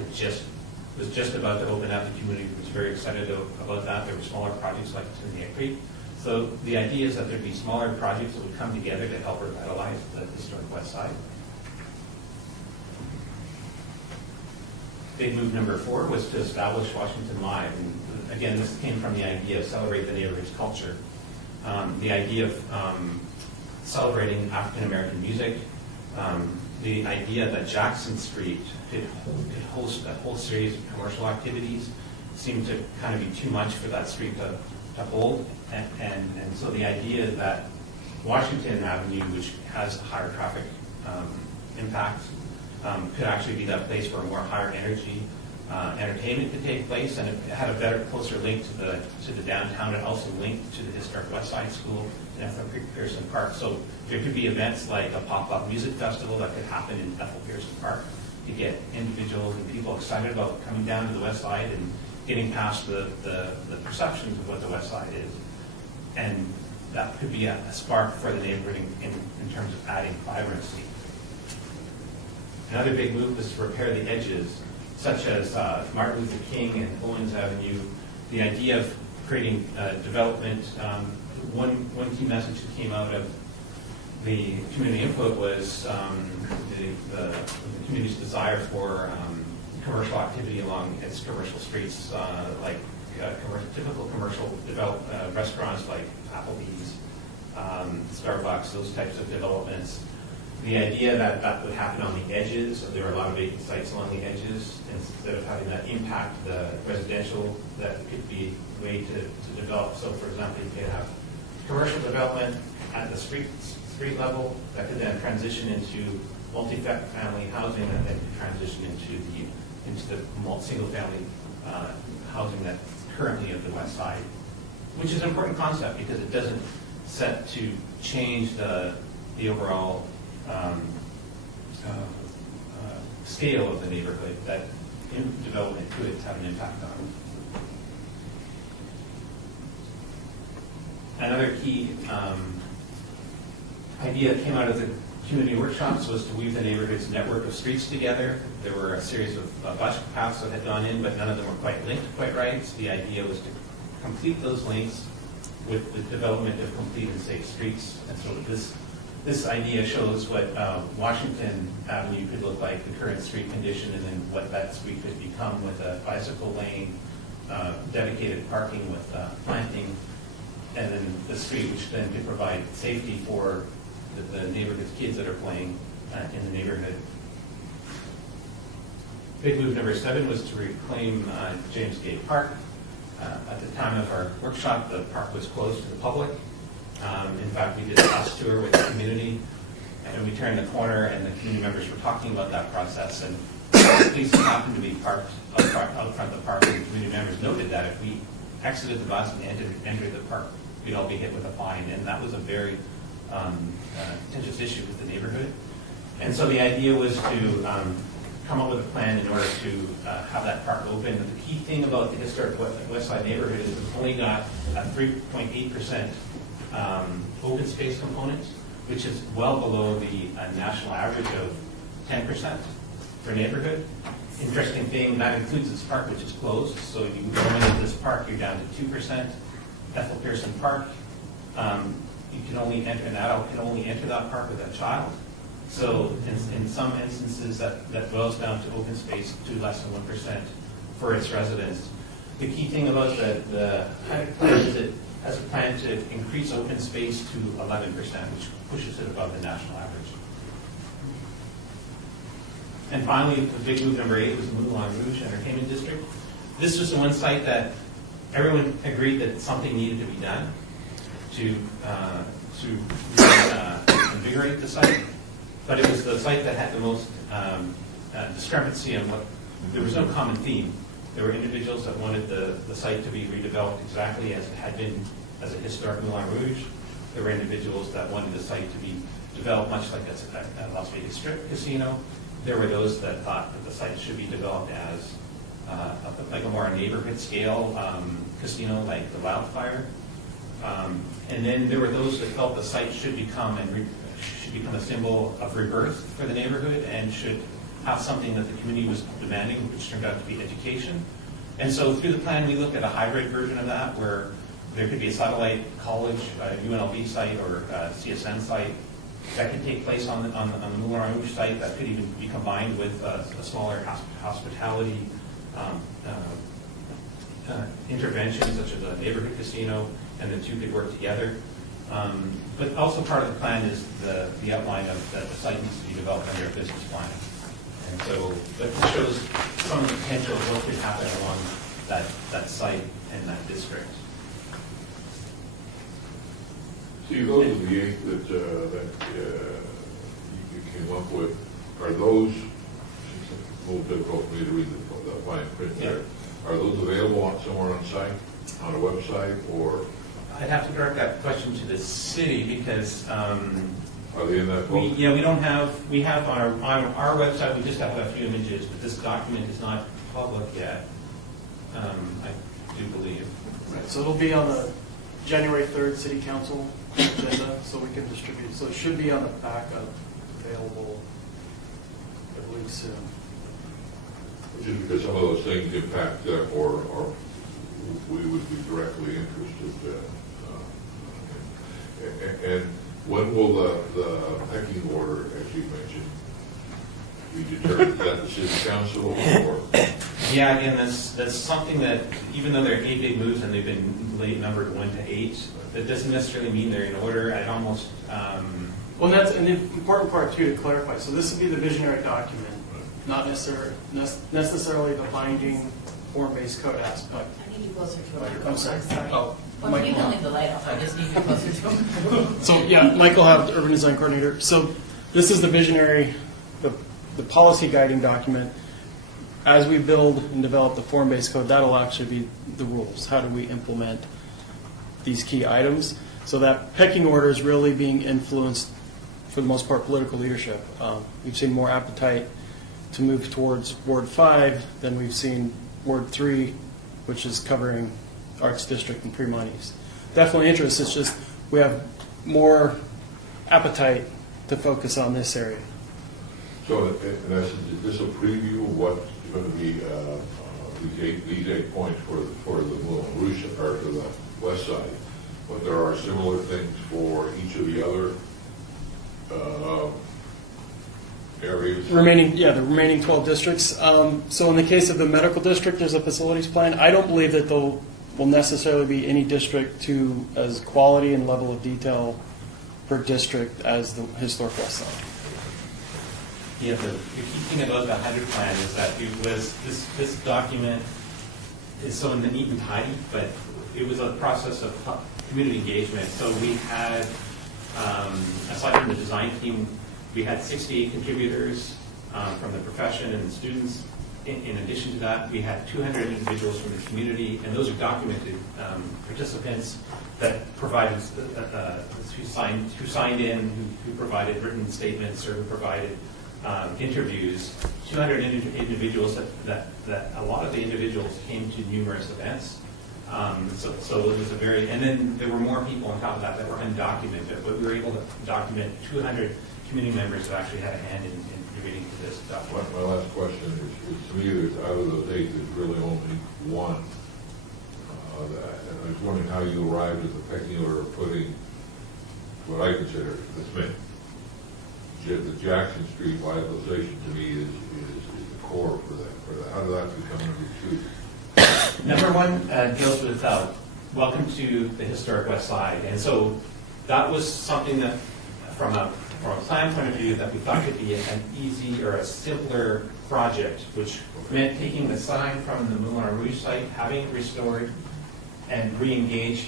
was just about to open up. The community was very excited about that. There were smaller projects like Tinea Creek. So the idea is that there'd be smaller projects that would come together to help revitalize the Historic West Side. Big move number 4 was to establish Washington Live. And again, this came from the idea of celebrate the neighborhood's culture. The idea of celebrating African American music. The idea that Jackson Street could host a whole series of commercial activities seemed to kind of be too much for that street to hold. And so the idea that Washington Avenue, which has a higher traffic impact, could actually be that place for more higher energy entertainment could take place, and it had a better, closer link to the downtown. It also linked to the historic West Side School and Ethel Pearson Park. So there could be events like a pop-up music festival that could happen in Ethel Pearson Park to get individuals and people excited about coming down to the West Side and getting past the perceptions of what the West Side is. And that could be a spark for the neighborhood in terms of adding vibrancy. Another big move was to repair the edges, such as Martin Luther King and Owens Avenue. The idea of creating development, one key message that came out of the community input was the community's desire for commercial activity along its commercial streets, like typical commercial restaurants like Applebee's, Starbucks, those types of developments. The idea that that would happen on the edges, there were a lot of vacant sites along the edges, instead of having that impact the residential, that could be a way to develop. So, for example, you could have commercial development at the street level that could then transition into multi-family housing that then could transition into the single-family housing that's currently of the West Side, which is an important concept because it doesn't set to change the overall scale of the neighborhood that development could have an impact on. Another key idea that came out of the community workshops was to weave the neighborhood's network of streets together. There were a series of bus paths that had gone in, but none of them were quite linked quite right. So the idea was to complete those links with the development of complete and safe streets. And so this idea shows what Washington Avenue could look like, the current street condition, and then what that street could become with a bicycle lane, dedicated parking with planting, and then the street, which then could provide safety for the neighborhood's kids that are playing in the neighborhood. Big move number 7 was to reclaim James Gay Park. At the time of our workshop, the park was closed to the public. In fact, we did a bus tour with the community, and we turned the corner, and the community members were talking about that process. And police happened to be parked out front of the park, and the community members noted that if we exited the bus and entered the park, we'd all be hit with a fine. And that was a very contentious issue with the neighborhood. And so the idea was to come up with a plan in order to have that park open. And the key thing about the historic West Side neighborhood is we've only got a 3.8% open space component, which is well below the national average of 10% for neighborhood. Interesting thing, that includes this park, which is closed. So you go into this park, you're down to 2%. Ethel Pearson Park, you can only enter, an adult can only enter that park with a child. So in some instances, that boils down to open space to less than 1% for its residents. The key thing about the plan is it has a plan to increase open space to 11%, which pushes it above the national average. And finally, the big move number 8 was the Moulin Rouge Entertainment District. This was the one site that everyone agreed that something needed to be done to invigorate the site, but it was the site that had the most discrepancy on what, there was no common theme. There were individuals that wanted the site to be redeveloped exactly as it had been as a historic Moulin Rouge. There were individuals that wanted the site to be developed much like a Las Vegas Strip casino. There were those that thought that the site should be developed as like a more neighborhood scale casino like the Wildfire. And then there were those that felt the site should become a symbol of rebirth for the neighborhood and should have something that the community was demanding, which turned out to be education. And so through the plan, we looked at a hybrid version of that where there could be a satellite college, a UNLV site, or a CSN site that could take place on the Moulin Rouge site that could even be combined with a smaller hospitality intervention, such as a neighborhood casino, and the two could work together. But also part of the plan is the outline of that the site needs to be developed under a business plan. And so that shows some of the potential of what could happen along that site and that district. See, those are the 8 that you came up with. Are those little difficult for me to read the fine print there. Are those available somewhere on site, on a website, or I'd have to direct that question to the city because are they in that book? we don't have, we have on our website, we just have a few images, but this document is not public yet, I do believe. Right, so it'll be on the January 3rd City Council agenda, so we can distribute. So it should be on the backup, available, I believe, soon. Just because some of those things impact, or we would be directly interested. And when will the pecking order, as you mentioned, be determined? Is that the city council or? Yeah, again, that's something that, even though there are 8 big moves and they've been late numbered 1 to 8, that doesn't necessarily mean they're in order. I'd almost, Well, that's an important part, too, to clarify. So this would be the visionary document, not necessarily the binding form-based code aspect. I need you closer to it. I'm sorry. Oh, well, you can leave the light off, I just need you closer to him. So, yeah, Mike will have the urban design coordinator. So this is the visionary, the policy guiding document. As we build and develop the form-based code, that'll actually be the rules. How do we implement these key items? So that pecking order is really being influenced, for the most part, political leadership. We've seen more appetite to move towards Ward 5 than we've seen Ward 3, which is covering Arts District and Fremont East. Definitely interest, it's just we have more appetite to focus on this area. So in essence, is this a preview of what's going to be these 8 points for the Moulin Rouge, or for the west side? But there are similar things for each of the other areas? The remaining 12 districts. So in the case of the medical district, there's a facilities plan. I don't believe that there will necessarily be any district to as quality and level of detail per district as the historic west side. yeah, the key thing about the 100 plan is that it was, this document is so neat and tidy, but it was a process of community engagement. So we had, aside from the design team, we had 68 contributors from the profession and the students. In addition to that, we had 200 individuals from the community, and those are documented participants that provided, who signed in, who provided written statements or who provided interviews. 200 individuals that a lot of the individuals came to numerous events. So it was a very, and then there were more people on top of that were undocumented, but we were able to document 200 community members who actually had a hand in contributing to this document. My last question is to me, there's out of those 8, there's really only one. And I was wondering how you arrived at the pecking order of putting what I consider the Jackson Street revitalization to me is the core for that. How did that become number 2? Number 1 deals with welcome to the historic West Side, and so that was something that, from a plan point of view, that we thought could be an easy or a simpler project, which meant taking the sign from the Moulin Rouge site, having it restored, and re-engaged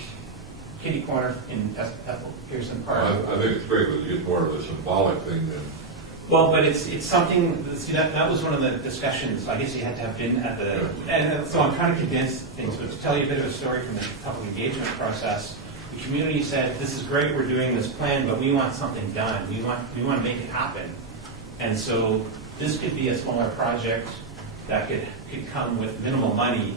Kitty Corner in Ethel Pearson Park. I think it's great, but it's more of a symbolic thing than. Well, but it's something, see, that was one of the discussions, I guess you had to have been at the, and so I'm trying to condense things, but to tell you a bit of a story from the public engagement process, the community said, this is great, we're doing this plan, but we want something done. We want to make it happen. And so this could be a smaller project that could come with minimal money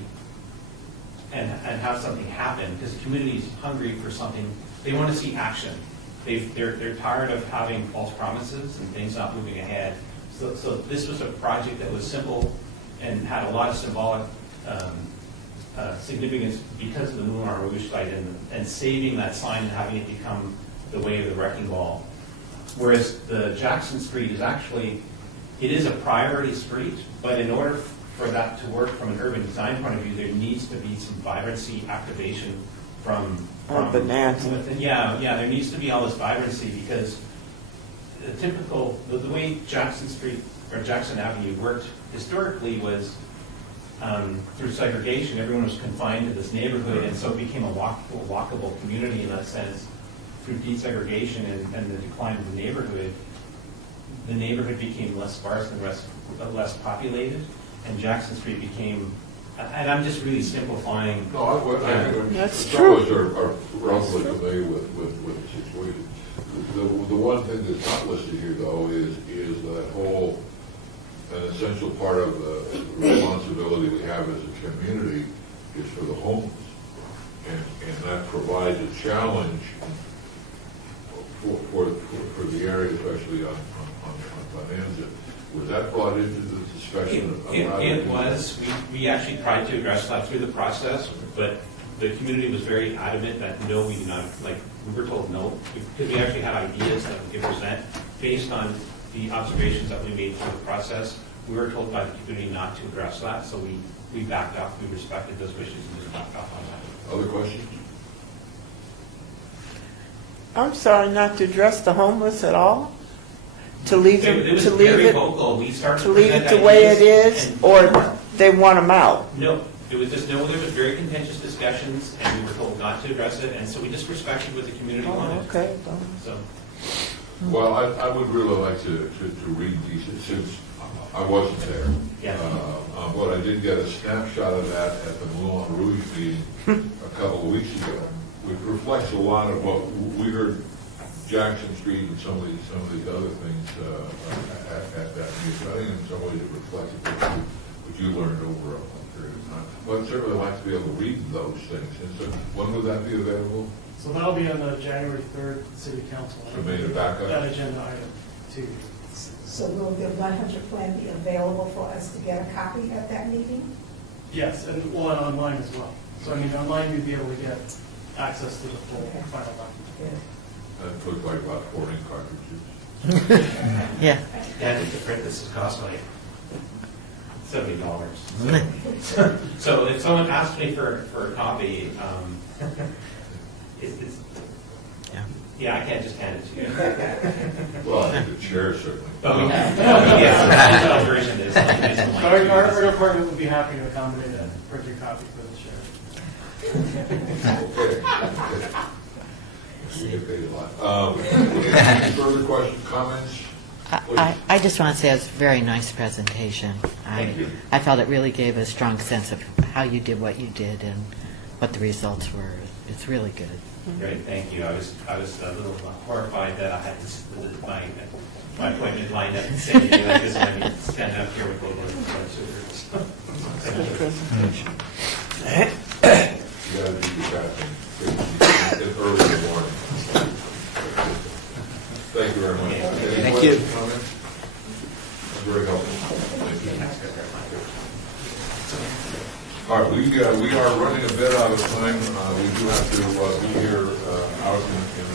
and have something happen, because the community is hungry for something. They want to see action. They're tired of having false promises and things not moving ahead. So this was a project that was simple and had a lot of symbolic significance because of the Moulin Rouge site and saving that sign and having it become the way of the wrecking ball. Whereas the Jackson Street is actually, it is a priority street, but in order for that to work from an urban design point of view, there needs to be some vibrancy activation from Bonanza. within. Yeah, there needs to be all this vibrancy, because the way Jackson Street or Jackson Avenue worked historically was through segregation. Everyone was confined to this neighborhood, and so it became a walkable community in that sense. Through desegregation and the decline of the neighborhood, the neighborhood became less sparse and less populated, and Jackson Street became, and I'm just really simplifying. No, That's fellows true. are relatively familiar with the situation. The one thing that's not listed here, though, is that whole, an essential part of the responsibility we have as a community is for the homeless. And that provides a challenge for the area, especially on Bonanza. Was that brought into the discussion? It was. We actually tried to address that through the process, but the community was very adamant that no, we do not, like, we were told no, because we actually had ideas that we could present based on the observations that we made through the process. We were told by the community not to address that, so we backed up, we respected those wishes and just backed up on that. Other questions? I'm sorry, not to address the homeless at all? To leave It it, was to leave very it, vocal. We started to leave present it the way it ideas is, and- or they want them out? No, it was just, no, there was very contentious discussions, and we were told not to address it, and so we just respected what the community Oh, wanted. okay. So, Well, I would really like to read these, since I wasn't there. Yeah. But I did get a snapshot of that at the Moulin Rouge meeting a couple of weeks ago, which reflects a lot of what we heard Jackson Street and some of these other things at that meeting. I think in some ways it reflected what you learned over a period of time. But I'd certainly like to be able to read those things. And so when would that be available? So that'll be on the January 3rd City Council. So made it back up? That agenda item, too. So will the 100 plan be available for us to get a copy at that meeting? Yes, and well, and online as well. So I mean, online you'd be able to get access to the full Okay. final document. That took like about 40 cartridges. Yeah. yeah, to print this has cost like $70. So if someone asks me for a copy, it's, yeah, I can't just hand it to you. Well, I think the chair certainly. But we have, yeah, the digital version is like Our department would be happy to accommodate a printed copy for the sheriff. Okay. We get paid a lot. Any further questions, comments? I just want to say it was a very nice presentation. Thank you. I felt it really gave a strong sense of how you did what you did and what the results were. It's really good. Great, thank you. I was a little horrified that I had my appointment lined up and saying like this, and I need to stand up here with both of them. Good presentation. You gotta do your best and early in the morning. Thank you very much. Any Thank you. questions, comments? Very helpful. Thank you. All right, we are running a bit out of time. We do have to be here out in a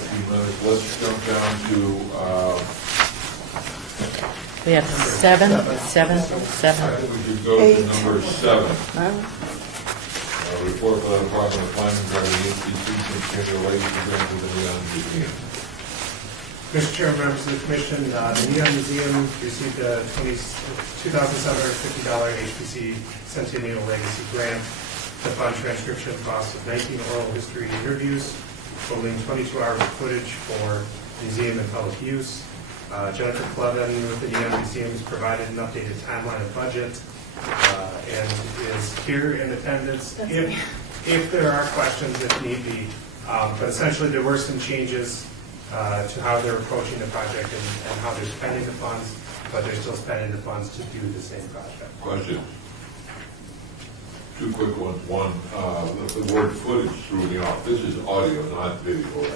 few minutes. Let's jump down to We have seven. I think we should go to number 7. Report for the Department of Planning regarding the HPC Centennial Lake event with the Neon Museum. Mr. Chair, members of the Commission, the Neon Museum received a $2,750 HPC Centennial Legacy Grant to fund transcription costs of 19 oral history interviews, totaling 22 hours of footage for museum and public use. Jennifer Clevin with the Neon Museum has provided an updated timeline and budget and is here in attendance if there are questions if need be. But essentially, there were some changes to how they're approaching the project and how they're spending the funds, but they're still spending the funds to do the same project. Question. Two quick ones. One, the word footage threw me off. This is audio, not video, right?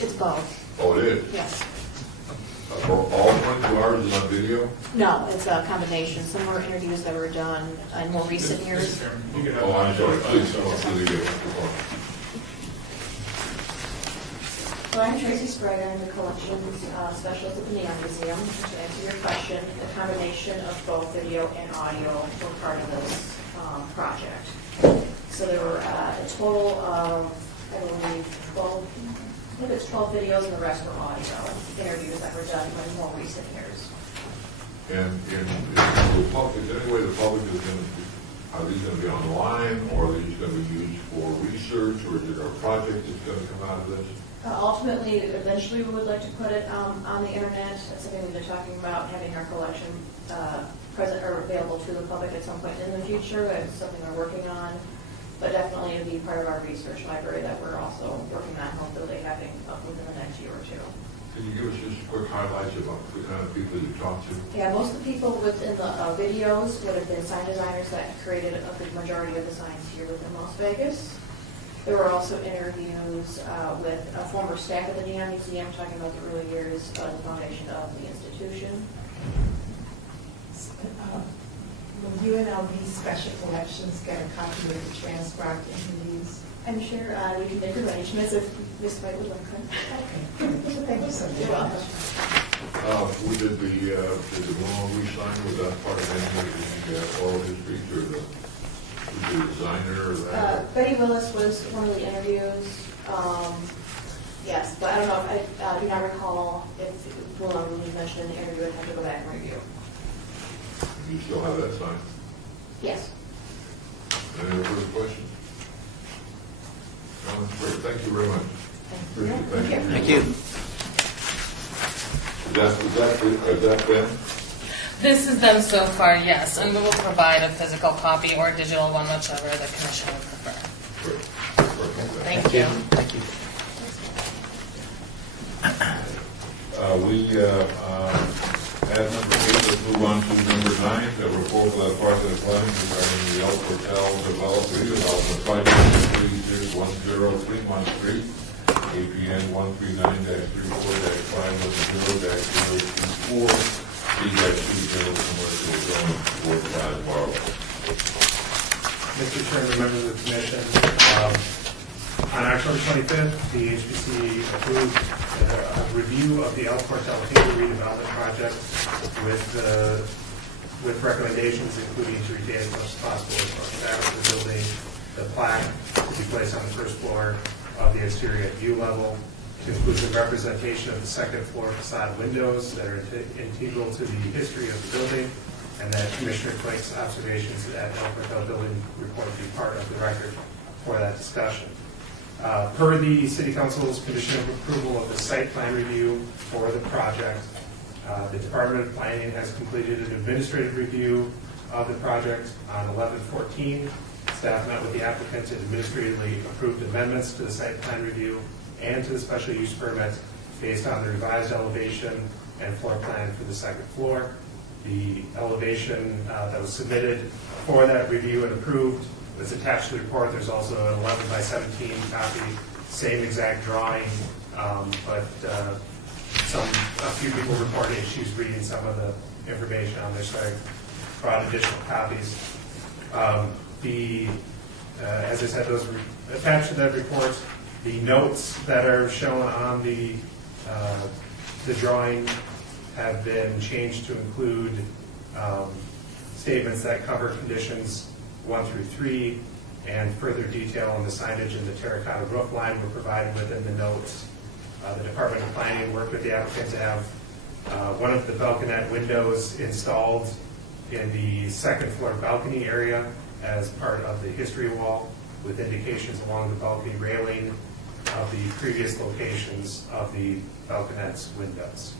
It's both, Oh, it is? yes. For all 22 hours is on video? No, it's a combination. Some were interviews that were done in more recent years. Oh, I'm sorry. Please, come on, please, get So I'm Tracy Sprague, I'm the collections specialist at the Neon Museum. To answer your question, the combination of both video and audio were part of this project. So there were a total of, I believe, 12 videos, and the rest were audio interviews that were done in more recent years. And the public, is there any way the public is going to, are these going to be online, or are these going to be used for research, or is there a project that's going to come out of this? Ultimately, eventually, we would like to put it on the internet. That's something we've been talking about, having our collection present or available to the public at some point in the future. It's something we're working on, but definitely it'll be part of our research library that we're also working on, hopefully having up within the next year or two. Can you give us just quick highlights about the kind of people you talked to? Yeah, most of the people within the videos would have been sign designers that created a good majority of the signs here within Las Vegas. There were also interviews with former staff at the Neon Museum talking about the early years of the foundation of the institution. Will UNLV Special Collections get a copy of the transcribed interviews? I'm sure we can make arrangements if Ms. White would like them. Okay. Thank you so much. You're welcome. Who did the Long re-sign? Was that part of any of the oral histories or the designer or that? Betty Willis was one of the interviews. Yes, but I don't know, I do not recall if Willem mentioned in the interview. I'd have to go back and review. Do you still have that sign? Yes. Any other further questions? No, that's great. Thank you very much. Appreciate it. Thank you. Is that Ben? This is them so far, yes, and we will provide a physical copy or digital one, whichever the commission would prefer. Great. Thank you. Thank you. As number 8, let's move on to number 9, the report of the Department of Planning regarding the El Portal redevelopment project 3610 Fremont Street, APN 139-34-510-024, C-20 commercial zone for Brian Barlow. Mr. Chairman, members of the commission, on October 25th, the HPC approved a review of the El Portal redevelopment project with recommendations including to retain as much as possible as fabric of the building, the plaque to be placed on the first floor of the exterior at view level, to include the representation of the second floor facade windows that are integral to the history of the building, and that Commissioner Quick's observations at El Portal building report be part of the record for that discussion. Per the City Council's condition of approval of the site plan review for the project, the Department of Planning has completed an administrative review of the project on 11/14. Staff met with the applicant and administratively approved amendments to the site plan review and to the special use permit based on the revised elevation and floor plan for the second floor. The elevation that was submitted for that review and approved was attached to the report. There's also an 11/17 copy, same exact drawing, but a few people reported issues reading some of the information on there, so I brought additional copies. As I said, those were attached to that report. The notes that are shown on the drawing have been changed to include statements that cover conditions 1 through 3, and further detail on the signage and the terracotta roof line were provided within the notes. The Department of Planning worked with the applicant to have one of the balconette windows installed in the second floor balcony area as part of the history wall, with indications along the balcony railing of the previous locations of the balconette's windows.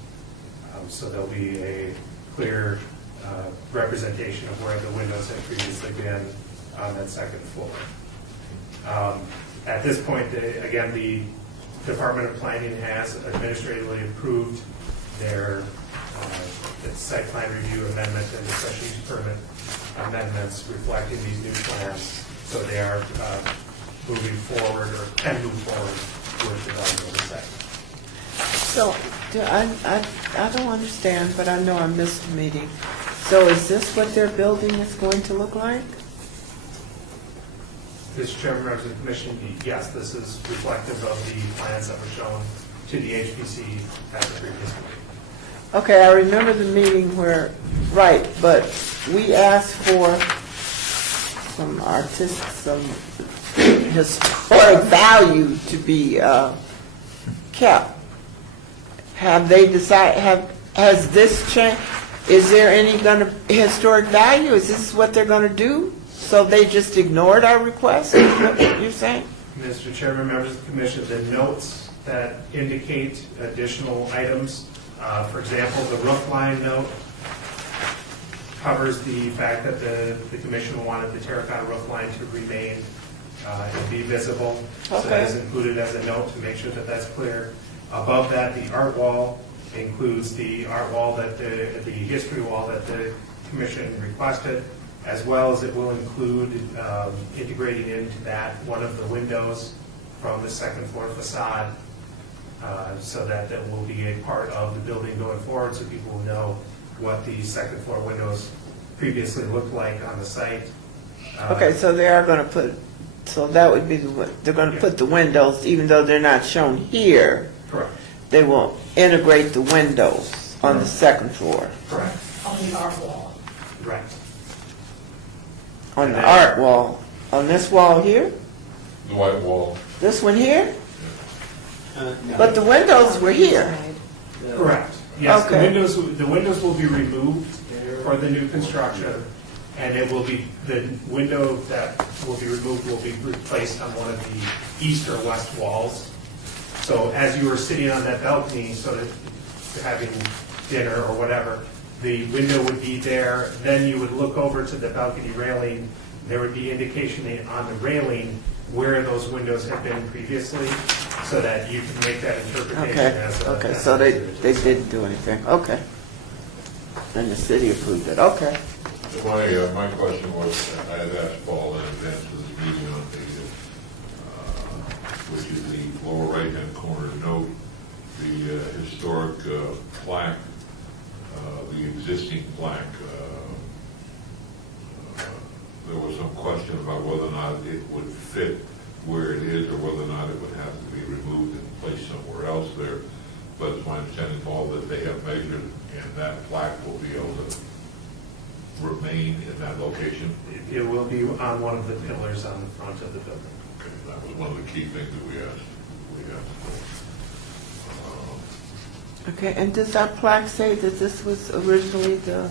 So there'll be a clear representation of where the windows had previously been on that second floor. At this point, again, the Department of Planning has administratively approved their site plan review amendment and the special use permit amendments reflecting these new plans. So they are moving forward, or can move forward with development of the site. So, I don't understand, but I know I missed the meeting. So is this what their building is going to look like? Mr. Chairman, members of the commission, yes, this is reflective of the plans that were shown to the HPC at the previous meeting. Okay, I remember the meeting where, right, but we asked for some historic value to be kept. Have they decided, has this changed? Is there any historic value? Is this what they're going to do? So they just ignored our request, is what you're saying? Mr. Chairman, members of the commission, the notes that indicate additional items. For example, the roof line note covers the fact that the commission wanted the terracotta roof line to remain and be visible. So that is included as a note to make sure that that's clear. Above that, the art wall includes the art wall that the history wall that the commission requested, as well as it will include integrating into that one of the windows from the second floor facade, so that will be a part of the building going forward, so people will know what the second floor windows previously looked like on the site. Okay, so they are going to put, so that would be, they're going to put the windows, even though they're not shown here. Correct. They will integrate the windows on the second floor. Correct. On the art wall. Right. On the art wall. On this wall here? The white wall. This one here? But the windows were here. Correct. Yes, Okay. the windows will be removed for the new construction, and it will be, the window that will be removed will be replaced on one of the east or west walls. So as you were sitting on that balcony, so that you're having dinner or whatever, the window would be there, then you would look over to the balcony railing, there would be indication on the railing where those windows have been previously, so that you can make that interpretation Okay, as a... okay, so they didn't do anything. Okay. And the city approved it. Okay. My question was, I had asked Paul in advance of this meeting on the, which is the lower right-hand corner note, the historic plaque, the existing plaque. There was some question about whether or not it would fit where it is, or whether or not it would have to be removed and placed somewhere else there. But it's my understanding, Paul, that they have measured, and that plaque will be able to remain in that location. It will be on one of the pillars on the front of the building. Okay, that was one of the key things that we asked for. Okay, and does that plaque say that this was originally the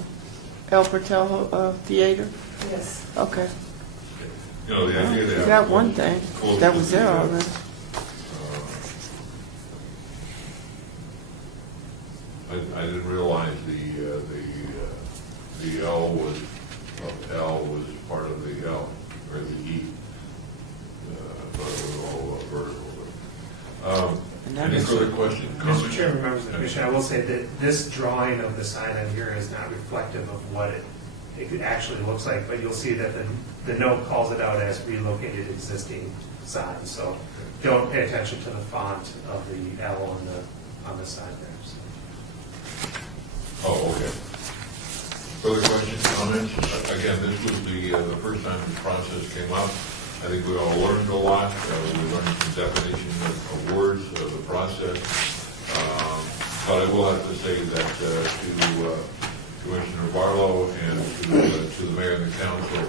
El Portal Theater? Yes. Okay. You know, the idea You that. got one thing. That was there already. I didn't realize the L was part of the L, or the E. But it was all vertical. Any further questions? Mr. Chairman, members of the commission, I will say that this drawing of the sign on here is not reflective of what it actually looks like, but you'll see that the note calls it out as relocated existing sign. So don't pay attention to the font of the L on the sign there. So. Oh, okay. Further questions, comments? Again, this was the first time the process came up. I think we all learned a lot. We learned some definition of words, of the process. But I will have to say that to Commissioner Barlow and to the mayor and the council,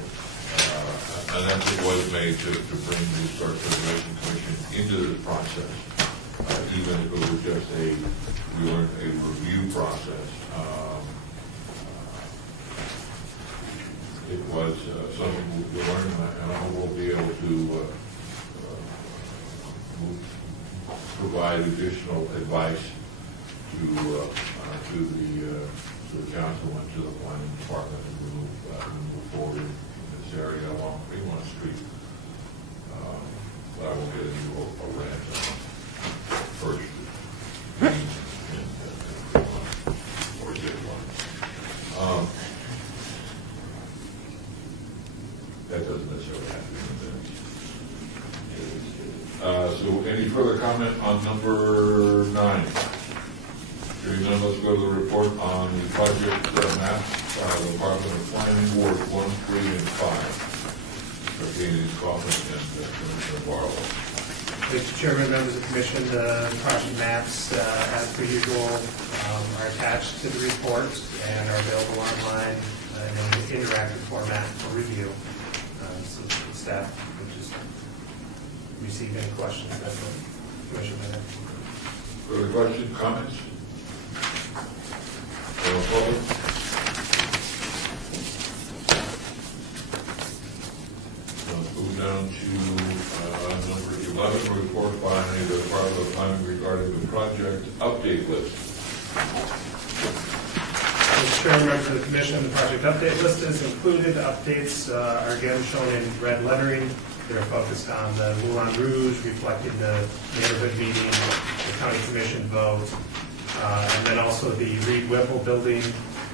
an effort was made to bring the Historic Preservation Commission into this process, even if it was just we learned a review process. It was something we learned, and I hope we'll be able to provide additional advice to the council and to the planning department to move forward in this area along Fremont Street. But I will get into a rant on first or did one. That doesn't necessarily have to be. So any further comment on number 9? Hearing none, let's go to the report on the project map, Department of Planning, Ward 1, 3, and 5. Again, Kaufman and Commissioner Barlow. Mr. Chairman, members of the commission, the project maps, as per usual, are attached to the report and are available online in an interactive format for review. So the staff would just receive any questions that the commission may have. Further questions, comments? Public? Let's move down to number 11, report by the Department of Planning list is included. Updates are again shown in red lettering. They're focused on the Moulin Rouge, reflecting the neighborhood meeting, the county commission vote, and then also the Reed Whipple building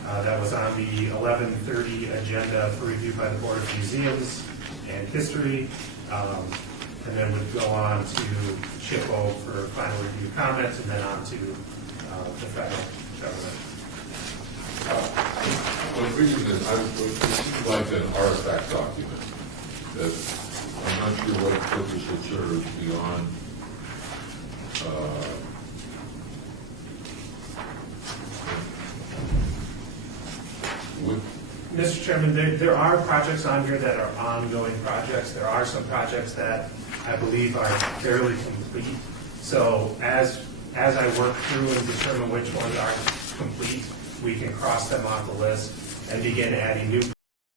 that was on the 11:30 agenda for review by the Board of Museums and History, and then would go on to SHPO for final review comments, and then on to the federal government. When reading this, it seems like an artifact document that I'm not sure what purpose it serves beyond Mr. Chairman, there are projects on here that are ongoing projects. There are some projects that I believe are fairly complete. So as I work through and determine which ones are complete, we can cross them off the list and begin adding new